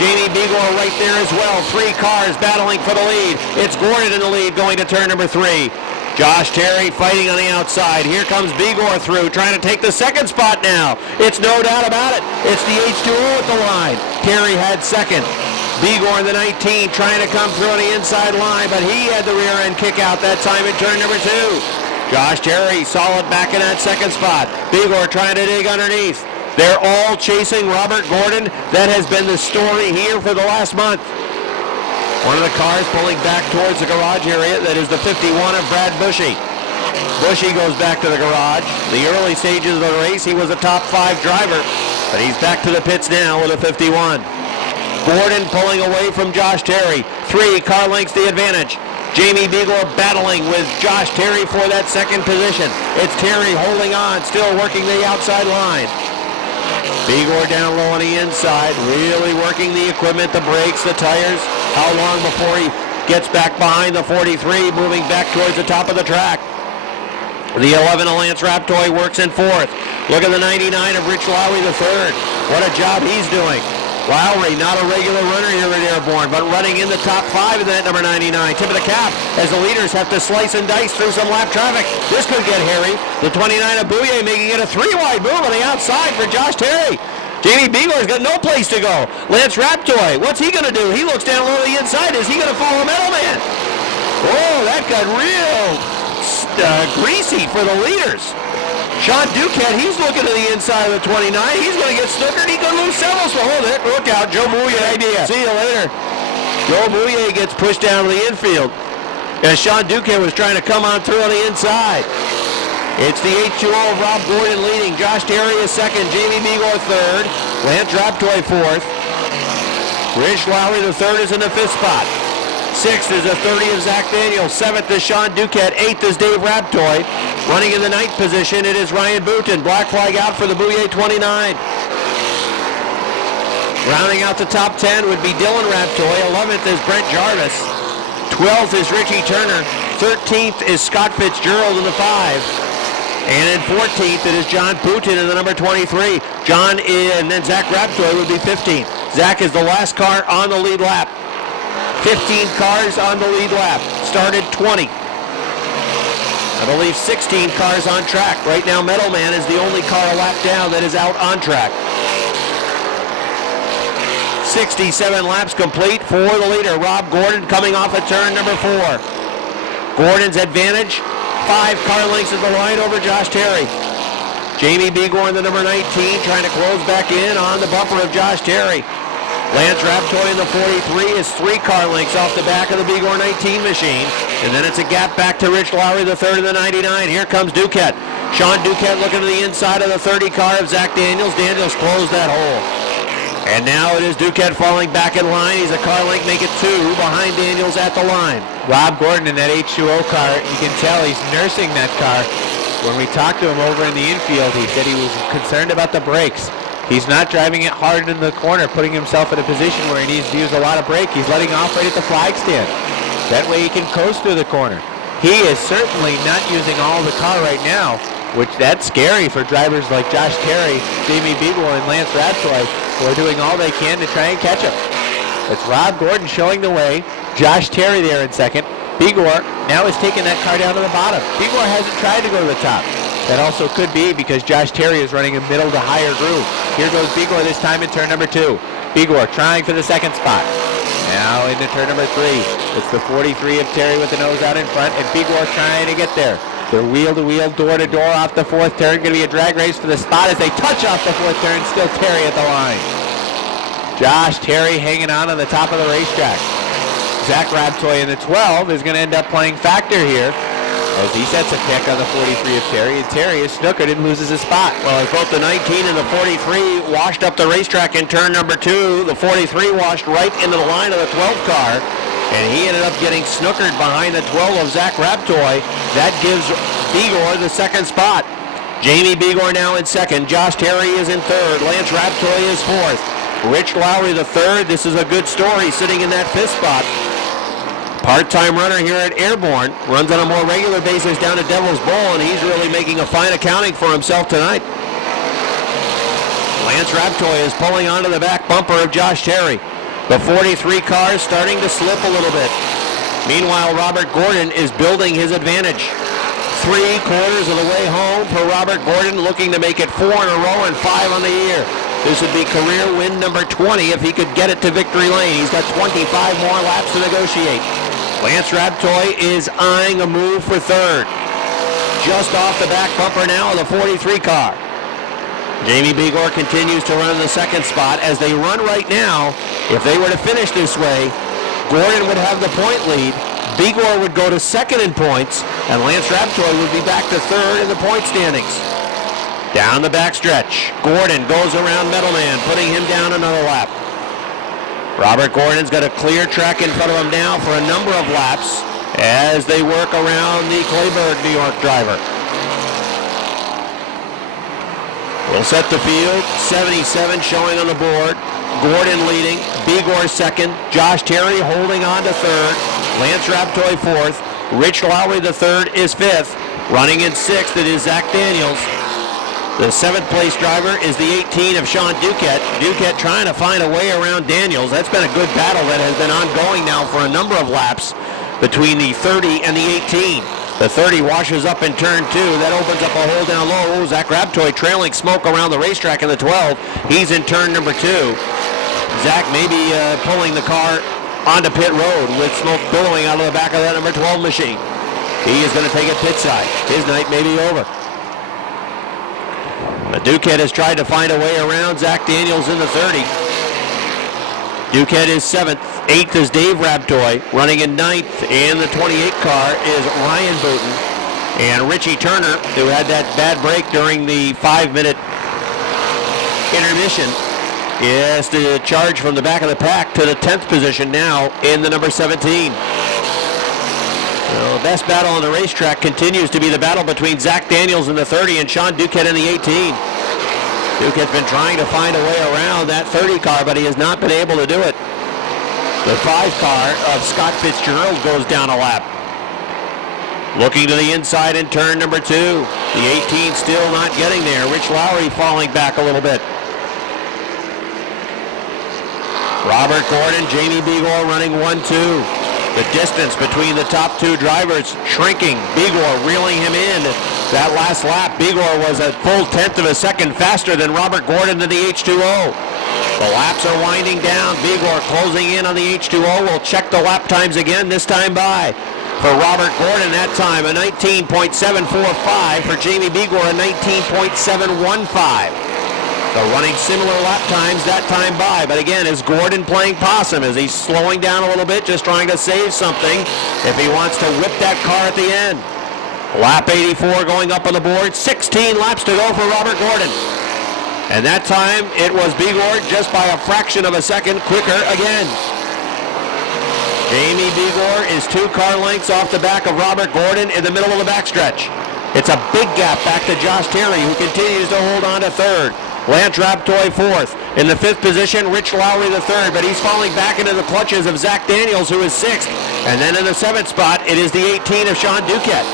Jamie Bigor right there as well. 3 cars battling for the lead. It's Gordon in the lead going to turn number 3. Josh Terry fighting on the outside. Here comes Bigor through, trying to take the second spot now. It's no doubt about it. It's the H2O at the line. Terry had second. Bigor in the 19 trying to come through on the inside line, but he had the rear end kick out that time in turn number 2. Josh Terry solid back in that second spot. Bigor trying to dig underneath. They're all chasing Robert Gordon. That has been the story here for the last month. One of the cars pulling back towards the garage area. That is the 51 of Brad Bushy. Bushy goes back to the garage. The early stages of the race, he was a top 5 driver, but he's back to the pits now with a 51. Gordon pulling away from Josh Terry. 3 car lengths the advantage. Jamie Bigor battling with Josh Terry for that second position. It's Terry holding on, still working the outside line. Bigor down low on the inside, really working the equipment, the brakes, the tires. How long before he gets back behind the 43, moving back towards the top of the track. The 11 of Lance Raptoy works in 4th. Look at the 99 of Rich Lowry the 3rd. What a job he's doing. Lowry, not a regular runner here at Airborne, but running in the top 5 in that number 99. Tip of the cap as the leaders have to slice and dice through some lap traffic. This could get hairy. The 29 of Bouye making it a 3-wide move on the outside for Josh Terry. Jamie Bigor's got no place to go. Lance Raptoy, what's he going to do? He looks down low on the inside. Is he going to follow Metal Man? Oh, that got real greasy for the leaders. Sean Duquette, he's looking to the inside of the 29. He's going to get snookered. He could lose several. So hold it. Look out. Joe Bouye. Idea. See you later. Joe Bouye gets pushed down to the infield as Sean Duquette was trying to come on through on the inside. It's the H2O of Rob Gordon leading. Josh Terry is second. Jamie Bigor 3rd. Lance Raptoy 4th. Rich Lowry the 3rd is in the 5th spot. 6th is the 30 of Zach Daniels. 7th is Sean Duquette. 8th is Dave Raptoy. Running in the 9th position, it is Ryan Boutin. Black flag out for the Bouye 29. Rounding out the top 10 would be Dylan Raptoy. 11th is Brent Jarvis. 12th is Richie Turner. 13th is Scott Fitzgerald in the 5. And in 14th, it is John Boutin in the number 23. John and then Zach Raptoy would be 15th. Zach is the last car on the lead lap. 15 cars on the lead lap. Started 20. I believe 16 cars on track. Right now, Metal Man is the only car a lap down that is out on track. 67 laps complete for the leader, Rob Gordon, coming off of turn number 4. Gordon's advantage, 5 car lengths at the line over Josh Terry. Jamie Bigor in the number 19 trying to close back in on the bumper of Josh Terry. Lance Raptoy in the 43 is 3 car lengths off the back of the Bigor 19 machine. And then it's a gap back to Rich Lowry, the third in the 99. Here comes Duquette. Sean Duquette looking to the inside of the 30 car of Zach Daniels. Daniels closed that hole. And now it is Duquette falling back in line. He's a car length, make it 2 behind Daniels at the line. Rob Gordon in that H2O car, you can tell he's nursing that car. When we talked to him over in the infield, he said he was concerned about the brakes. He's not driving it hard in the corner, putting himself in a position where he needs to use a lot of brake. He's letting off right at the flag stand. That way he can coast through the corner. He is certainly not using all the car right now, which that's scary for drivers like Josh Terry, Jamie Beagle, and Lance Raptoy, who are doing all they can to try and catch him. It's Rob Gordon showing the way. Josh Terry there in second. Bigor now is taking that car down to the bottom. Bigor hasn't tried to go to the top. That also could be because Josh Terry is running a middle to higher groove. Here goes Bigor this time in turn number 2. Bigor trying for the second spot. Now into turn number 3. It's the 43 of Terry with the nose out in front, and Bigor trying to get there. They're wheel-to-wheel, door-to-door off the 4th turn. Going to be a drag race for the spot as they touch off the 4th turn. Still Terry at the line. Josh Terry hanging on the top of the racetrack. Zach Raptoy in the 12 is going to end up playing factor here as he sets a pick on the 43 of Terry, and Terry is snookered and loses his spot. Well, as both the 19 and the 43 washed up the racetrack in turn number 2, the 43 washed right into the line of the 12 car, and he ended up getting snookered behind the 12 of Zach Raptoy. That gives Bigor the second spot. Jamie Bigor now in second. Josh Terry is in third. Lance Raptoy is fourth. Rich Lowry the third. This is a good story sitting in that 5th spot. Part-time runner here at Airborne. Runs on a more regular basis down at Devil's Bowl, and he's really making a fine accounting for himself tonight. Lance Raptoy is pulling onto the back bumper of Josh Terry. The 43 car is starting to slip a little bit. Meanwhile, Robert Gordon is building his advantage. 3/4 of the way home for Robert Gordon, looking to make it 4 in a row and 5 on the year. This would be career win number 20 if he could get it to victory lane. He's got 25 more laps to negotiate. Lance Raptoy is eyeing a move for third. Just off the back bumper now of the 43 car. Jamie Bigor continues to run in the second spot. As they run right now, if they were to finish this way, Gordon would have the point lead. Bigor would go to second in points, and Lance Raptoy would be back to third in the point standings. Down the backstretch, Gordon goes around Middleman, putting him down another lap. Robert Gordon's got a clear track in front of him now for a number of laps as they work around the Clayburgh, New York driver. We'll set the field. 77 showing on the board. Gordon leading. Bigor second. Josh Terry holding on to third. Lance Raptoy fourth. Rich Lowry the third is fifth. Running in sixth, it is Zach Daniels. The 7th place driver is the 18 of Sean Duquette. Duquette trying to find a way around Daniels. That's been a good battle that has been ongoing now for a number of laps between the 30 and the 18. The 30 washes up in turn 2. That opens up a hole down low. Zach Raptoy trailing smoke around the racetrack in the 12. He's in turn number 2. Zach maybe pulling the car onto pit road with smoke billowing out of the back of that number 12 machine. He is going to take it pit side. His night may be over. Duquette has tried to find a way around Zach Daniels in the 30. Duquette is 7th. 8th is Dave Raptoy. Running in 9th in the 28 car is Ryan Booten. And Richie Turner, who had that bad break during the 5-minute intermission, is to charge from the back of the pack to the 10th position now in the number 17. The best battle on the racetrack continues to be the battle between Zach Daniels in the 30 and Sean Duquette in the 18. Duquette's been trying to find a way around that 30 car, but he has not been able to do it. The 5 car of Scott Fitzgerald goes down a lap. Looking to the inside in turn number 2. The 18 still not getting there. Rich Lowry falling back a little bit. Robert Gordon, Jamie Bigor running 1-2. The distance between the top 2 drivers shrinking. Bigor reeling him in. That last lap, Bigor was a full 1/10 of a second faster than Robert Gordon in the H2O. The laps are winding down. Bigor closing in on the H2O. We'll check the lap times again, this time by. For Robert Gordon, that time a 19.745. For Jamie Bigor, a 19.715. They're running similar lap times that time by, but again, is Gordon playing possum? Is he slowing down a little bit, just trying to save something if he wants to whip that car at the end? Lap 84 going up on the board, 16 laps to go for Robert Gordon. And that time, it was Bigor just by a fraction of a second quicker again. Jamie Bigor is 2 car lengths off the back of Robert Gordon in the middle of the backstretch. It's a big gap back to Josh Terry, who continues to hold on to third. Lance Raptoy fourth. In the 5th position, Rich Lowry the third, but he's falling back into the clutches of Zach Daniels, who is 6th. And then in the 7th spot, it is the 18 of Sean Duquette.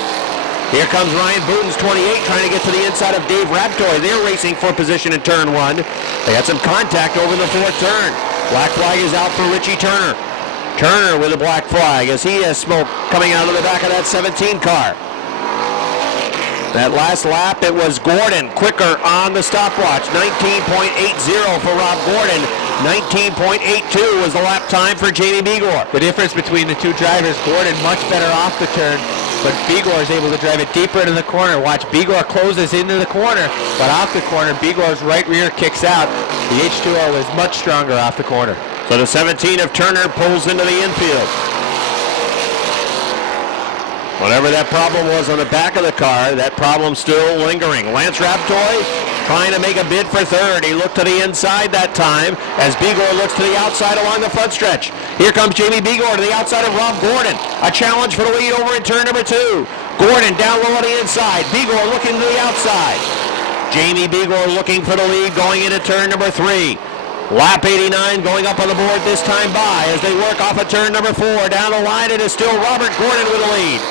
Here comes Ryan Booten's 28, trying to get to the inside of Dave Raptoy. They're racing for position in turn 1. They had some contact over the 4th turn. Black flag is out for Richie Turner. Turner with a black flag as he has smoke coming out of the back of that 17 car. That last lap, it was Gordon quicker on the stopwatch. 19.80 for Rob Gordon. 19.82 was the lap time for Jamie Bigor. The difference between the two drivers, Gordon much better off the turn, but Bigor is able to drive it deeper into the corner. Watch, Bigor closes into the corner, but off the corner, Bigor's right rear kicks out. The H2O is much stronger off the corner. So the 17 of Turner pulls into the infield. Whatever that problem was on the back of the car, that problem's still lingering. Lance Raptoy trying to make a bid for third. He looked to the inside that time as Bigor looks to the outside along the front stretch. Here comes Jamie Bigor to the outside of Rob Gordon. A challenge for the lead over in turn number 2. Gordon down low on the inside. Bigor looking to the outside. Jamie Bigor looking for the lead going into turn number 3. Lap 89 going up on the board this time by as they work off of turn number 4. Down the line, it is still Robert Gordon with the lead.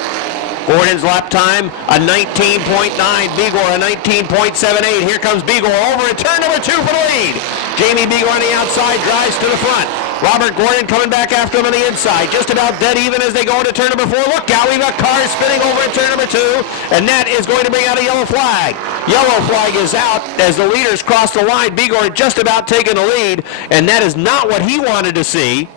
Gordon's lap time, a 19.9. Bigor, a 19.78. Here comes Bigor over at turn number 2 for the lead. Jamie Bigor on the outside drives to the front. Robert Gordon coming back after him on the inside. Just about dead even as they go into turn number 4. Look out, we've got cars spinning over at turn number 2. And that is going to bring out a yellow flag. Yellow flag is out as the leaders cross the line. Bigor had just about taken the lead. And that is not what he wanted to see,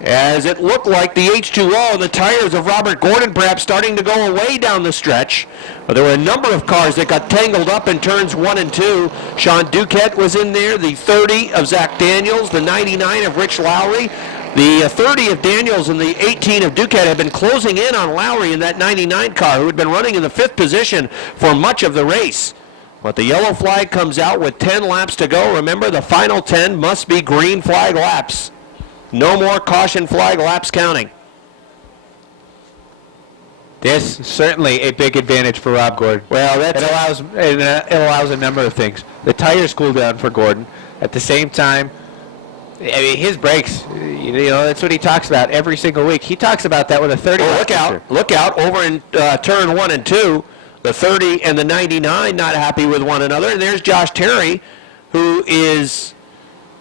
as it looked like the H2O and the tires of Robert Gordon perhaps starting to go away down the stretch. But there were a number of cars that got tangled up in turns 1 and 2. Sean Duquette was in there, the 30 of Zach Daniels, the 99 of Rich Lowry. The 30 of Daniels and the 18 of Duquette had been closing in on Lowry in that 99 car, who had been running in the 5th position for much of the race. But the yellow flag comes out with 10 laps to go. Remember, the final 10 must be green flag laps. No more caution flag laps counting. This is certainly a big advantage for Rob Gordon. Well, it allows a number of things. The tires cool down for Gordon. At the same time, I mean, his brakes, you know, that's what he talks about every single week. He talks about that with a 30. Well, look out over in turn 1 and 2. The 30 and the 99 not happy with one another. And there's Josh Terry, who is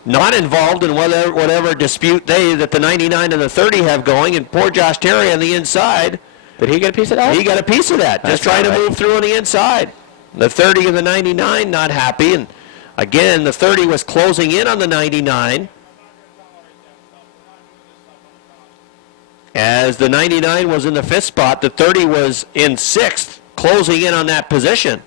not involved in whatever dispute that the 99 and the 30 have going, and poor Josh Terry on the inside. Did he get a piece of that? He got a piece of that, just trying to move through on the inside. The 30 and the 99 not happy, and again, the 30 was closing in on the 99. As the 99 was in the 5th spot, the 30 was in 6th, closing in on that position.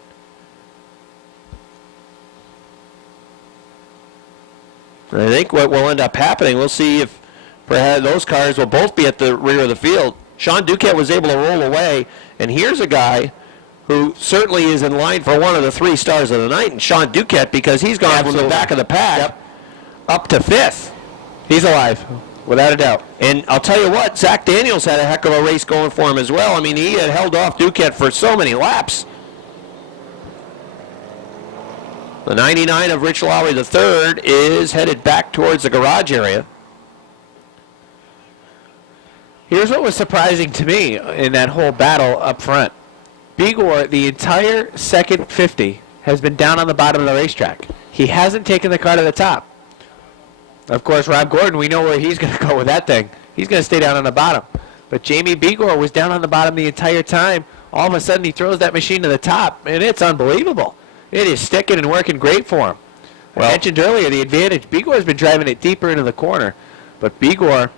I think what will end up happening, we'll see if perhaps those cars will both be at the rear of the field. Sean Duquette was able to roll away, and here's a guy who certainly is in line for one of the 3 stars of the night, and Sean Duquette, because he's gone from the back of the pack up to 5th. He's alive, without a doubt. And I'll tell you what, Zach Daniels had a heck of a race going for him as well. I mean, he had held off Duquette for so many laps. The 99 of Rich Lowry III is headed back towards the garage area. Here's what was surprising to me in that whole battle up front. Bigor, the entire second 50, has been down on the bottom of the racetrack. He hasn't taken the car to the top. Of course, Rob Gordon, we know where he's going to go with that thing. He's going to stay down on the bottom. But Jamie Bigor was down on the bottom the entire time. All of a sudden, he throws that machine to the top, and it's unbelievable. It is sticking and working great for him. I mentioned earlier the advantage. Bigor's been driving it deeper into the corner, but Bigor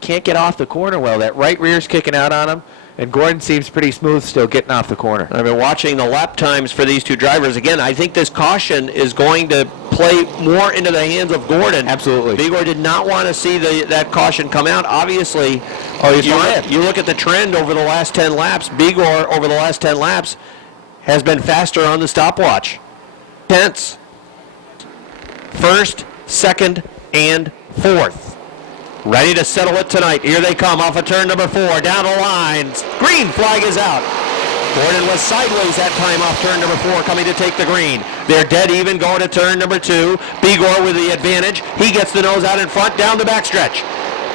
can't get off the corner well. That right rear's kicking out on him, And Gordon seems pretty smooth still getting off the corner. I've been watching the lap times for these two drivers. Again, I think this caution is going to play more into the hands of Gordon. Absolutely. Bigor did not want to see that caution come out. Obviously, you look at the trend over the last 10 laps. Bigor, over the last 10 laps, has been faster on the stopwatch. Tenths. First, second, and fourth. Ready to settle it tonight. Here they come off of turn number 4. Down the line. Green flag is out. Gordon was sideways that time off turn number 4, coming to take the green. They're dead even going to turn number 2. Bigor with the advantage. He gets the nose out in front, down the backstretch.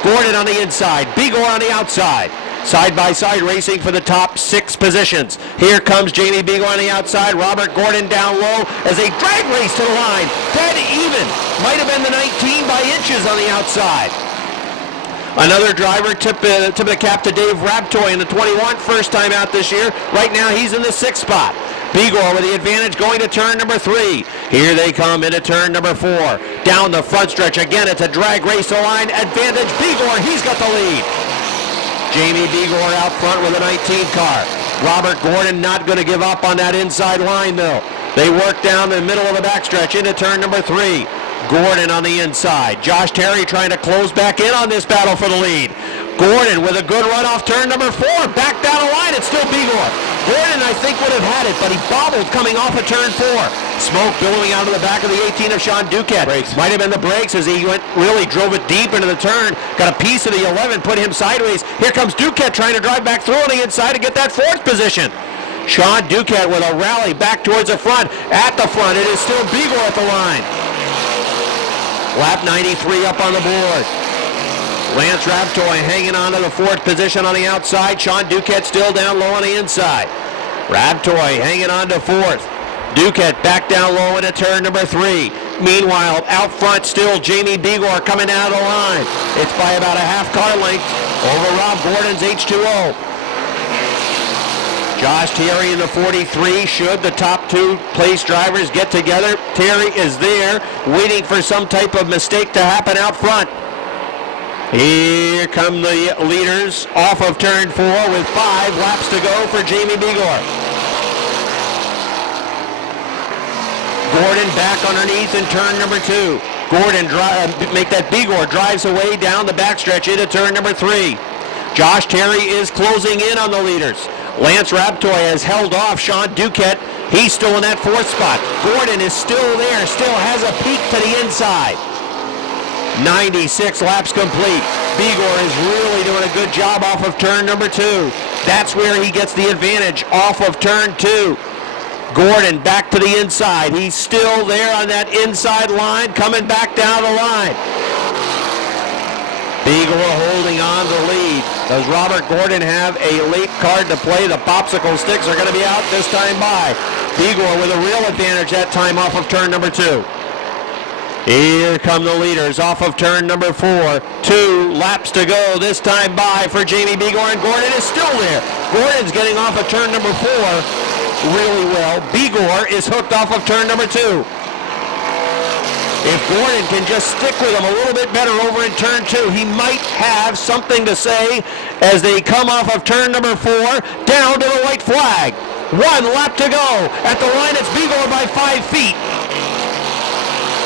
Gordon on the inside. Bigor on the outside. Side by side racing for the top 6 positions. Here comes Jamie Bigor on the outside. Robert Gordon down low as they drag race to the line. Dead even. Might have been the 19 by inches on the outside. Another driver, tip of the cap to Dave Rabtoy in the 21, first time out this year. Right now he's in the 6th spot. Bigor with the advantage going to turn number 3. Here they come into turn number 4. Down the front stretch. Again, it's a drag race to line. Advantage Bigor, he's got the lead. Jamie Bigor out front with a 19 car. Robert Gordon not going to give up on that inside line though. They work down the middle of the backstretch into turn number 3. Gordon on the inside. Josh Terry trying to close back in on this battle for the lead. Gordon with a good run off turn number 4. Back down the line. It's still Bigor. Gordon, I think, would have had it, but he bobbled coming off of turn 4. Smoke billowing out of the back of the 18 of Sean Duquette. Might have been the brakes as he really drove it deep into the turn. Got a piece of the 11, put him sideways. Here comes Duquette trying to drive back through on the inside to get that 4th position. Sean Duquette with a rally back towards the front. At the front, it is still Bigor at the line. Lap 93 up on the board. Lance Raptoy hanging on to the 4th position on the outside. Sean Duquette still down low on the inside. Raptoy hanging on to 4th. Duquette back down low into turn number 3. Meanwhile, out front still Jamie Bigor coming down the line. It's by about a half car length over Rob Gordon's H2O. Josh Terry in the 43. Should the top 2 place drivers get together? Terry is there, waiting for some type of mistake to happen out front. Here come the leaders off of turn 4 with 5 laps to go for Jamie Bigor. Gordon back underneath in turn number 2. Gordon make that Bigor drives away down the backstretch into turn number 3. Josh Terry is closing in on the leaders. Lance Raptoy has held off Sean Duquette. He's still in that 4th spot. Gordon is still there, still has a peek to the inside. 96 laps complete. Bigor is really doing a good job off of turn number 2. That's where he gets the advantage, off of turn 2. Gordon back to the inside. He's still there on that inside line, coming back down the line. Bigor holding on to the lead. Does Robert Gordon have a late card to play? The popsicle sticks are going to be out this time by. Bigor with a real advantage that time off of turn number 2. Here come the leaders off of turn number 4. 2 laps to go this time by for Jamie Bigor, and Gordon is still there. Gordon's getting off of turn number 4 really well. Bigor is hooked off of turn number 2. If Gordon can just stick with him a little bit better over in turn 2, he might have something to say as they come off of turn number 4 down to the white flag. 1 lap to go. At the line, it's Bigor by 5 feet.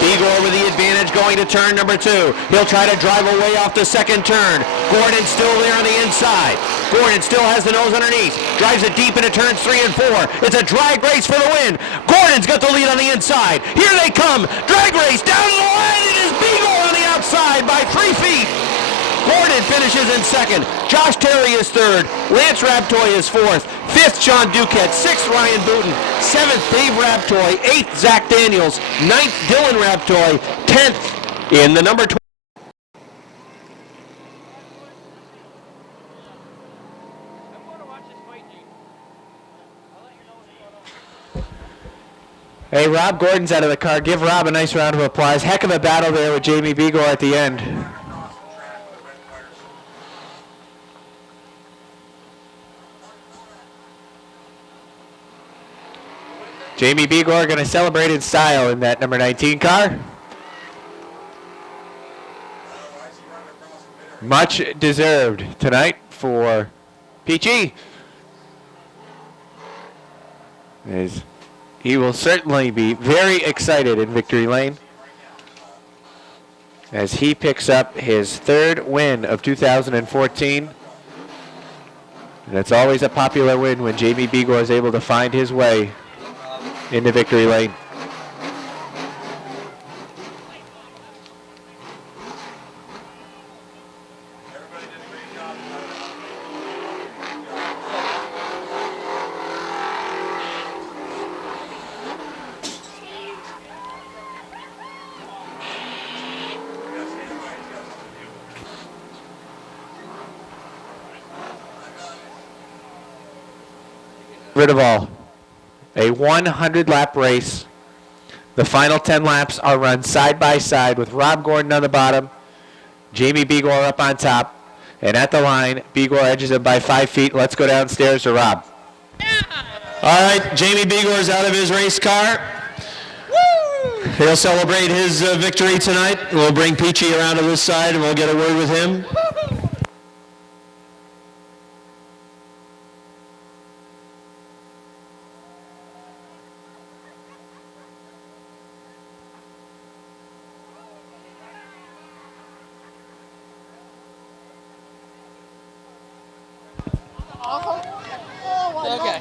Bigor with the advantage going to turn number 2. He'll try to drive away off the second turn. Gordon still there on the inside. Gordon still has the nose underneath. Drives it deep into turns 3 and 4. It's a drag race for the win. Gordon's got the lead on the inside. Here they come. Drag race down to the line. It is Bigor on the outside by 3 feet. Gordon finishes in 2nd. Josh Terry is 3rd. Lance Raptoy is 4th. 5th, Sean Duquette. 6th, Ryan Booten. 7th, Dave Raptoy. 8th, Zach Daniels. 9th, Dylan Raptoy. 10th in the number 20. Hey, Rob Gordon's out of the car. Give Rob a nice round of applause. Heck of a battle there with Jamie Bigor at the end. Jamie Bigor going to celebrate in style in that number 19 car. Much deserved tonight for Peachy. As he will certainly be very excited in victory lane as he picks up his 3rd win of 2014. And it's always a popular win when Jamie Begor is able to find his way into victory lane. Rid of all. A 100-lap race. The final 10 laps are run side by side with Rob Gordon on the bottom, Jamie Begor up on top, and at the line, Begor edges him by 5 feet. Let's go downstairs to Rob. All right, Jamie Begor's out of his race car. Woo! He'll celebrate his victory tonight. We'll bring Peachy around to this side and we'll get a word with him.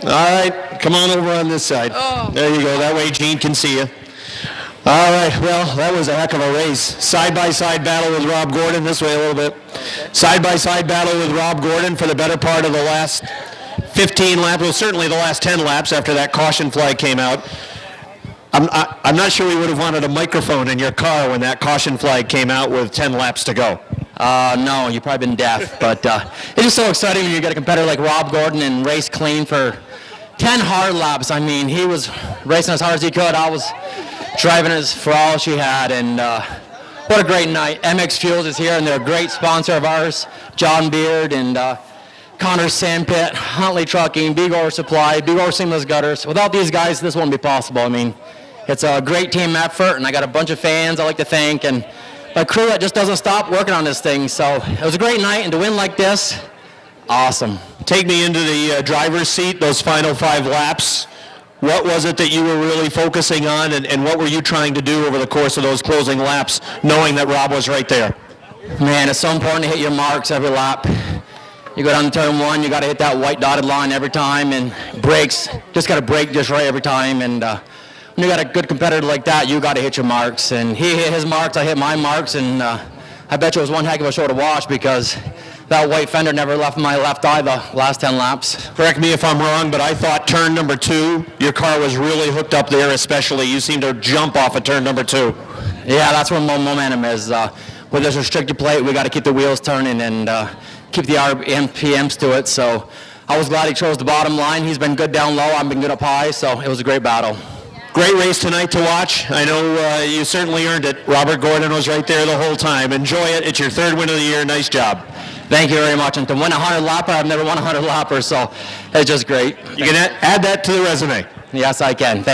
All right, come on over on this side. There you go. That way Gene can see you. All right, well, that was a heck of a race. Side-by-side battle with Rob Gordon. This way a little bit. Side-by-side battle with Rob Gordon for the better part of the last 15 laps. Well, certainly the last 10 laps after that caution flag came out. I'm not sure we would have wanted a microphone in your car when that caution flag came out with 10 laps to go. No, you've probably been deaf, but it's just so exciting when you get a competitor like Rob Gordon and race clean for 10 hard laps. I mean, he was racing as hard as he could. I was driving as for all she had, and what a great night. MX Fuels is here, and they're a great sponsor of ours. John Beard and Connor Sandpit, Huntley Trucking, Begor Supply, Begor Seamless Gutters. Without these guys, this wouldn't be possible. I mean, it's a great team effort, and I got a bunch of fans I'd like to thank, and a crew that just doesn't stop working on this thing. So it was a great night, and to win like this, awesome. Take me into the driver's seat, those final 5 laps. What was it that you were really focusing on, and what were you trying to do over the course of those closing laps, knowing that Rob was right there? Man, it's so important to hit your marks every lap. You go down to turn 1, you got to hit that white dotted line every time, and brakes, just got to brake just right every time. And when you got a good competitor like that, you got to hit your marks. And he hit his marks, I hit my marks, and I bet you it was one heck of a show to watch because that white fender never left my left eye the last 10 laps. Correct me if I'm wrong, but I thought turn number 2, your car was really hooked up there especially. You seemed to jump off of turn number 2. Yeah, that's where momentum is. With this restricted plate, we got to keep the wheels turning and keep the RPMs to it. So I was glad he chose the bottom line. He's been good down low. I've been good up high, so it was a great battle. Great race tonight to watch. I know you certainly earned it. Robert Gordon was right there the whole time. Enjoy it. It's your 3rd win of the year. Nice job. Thank you very much. And to win a 100-lapper, I've never won a 100-lapper, so it's just great. You can add that to the resume. Yes, I can. Thank you.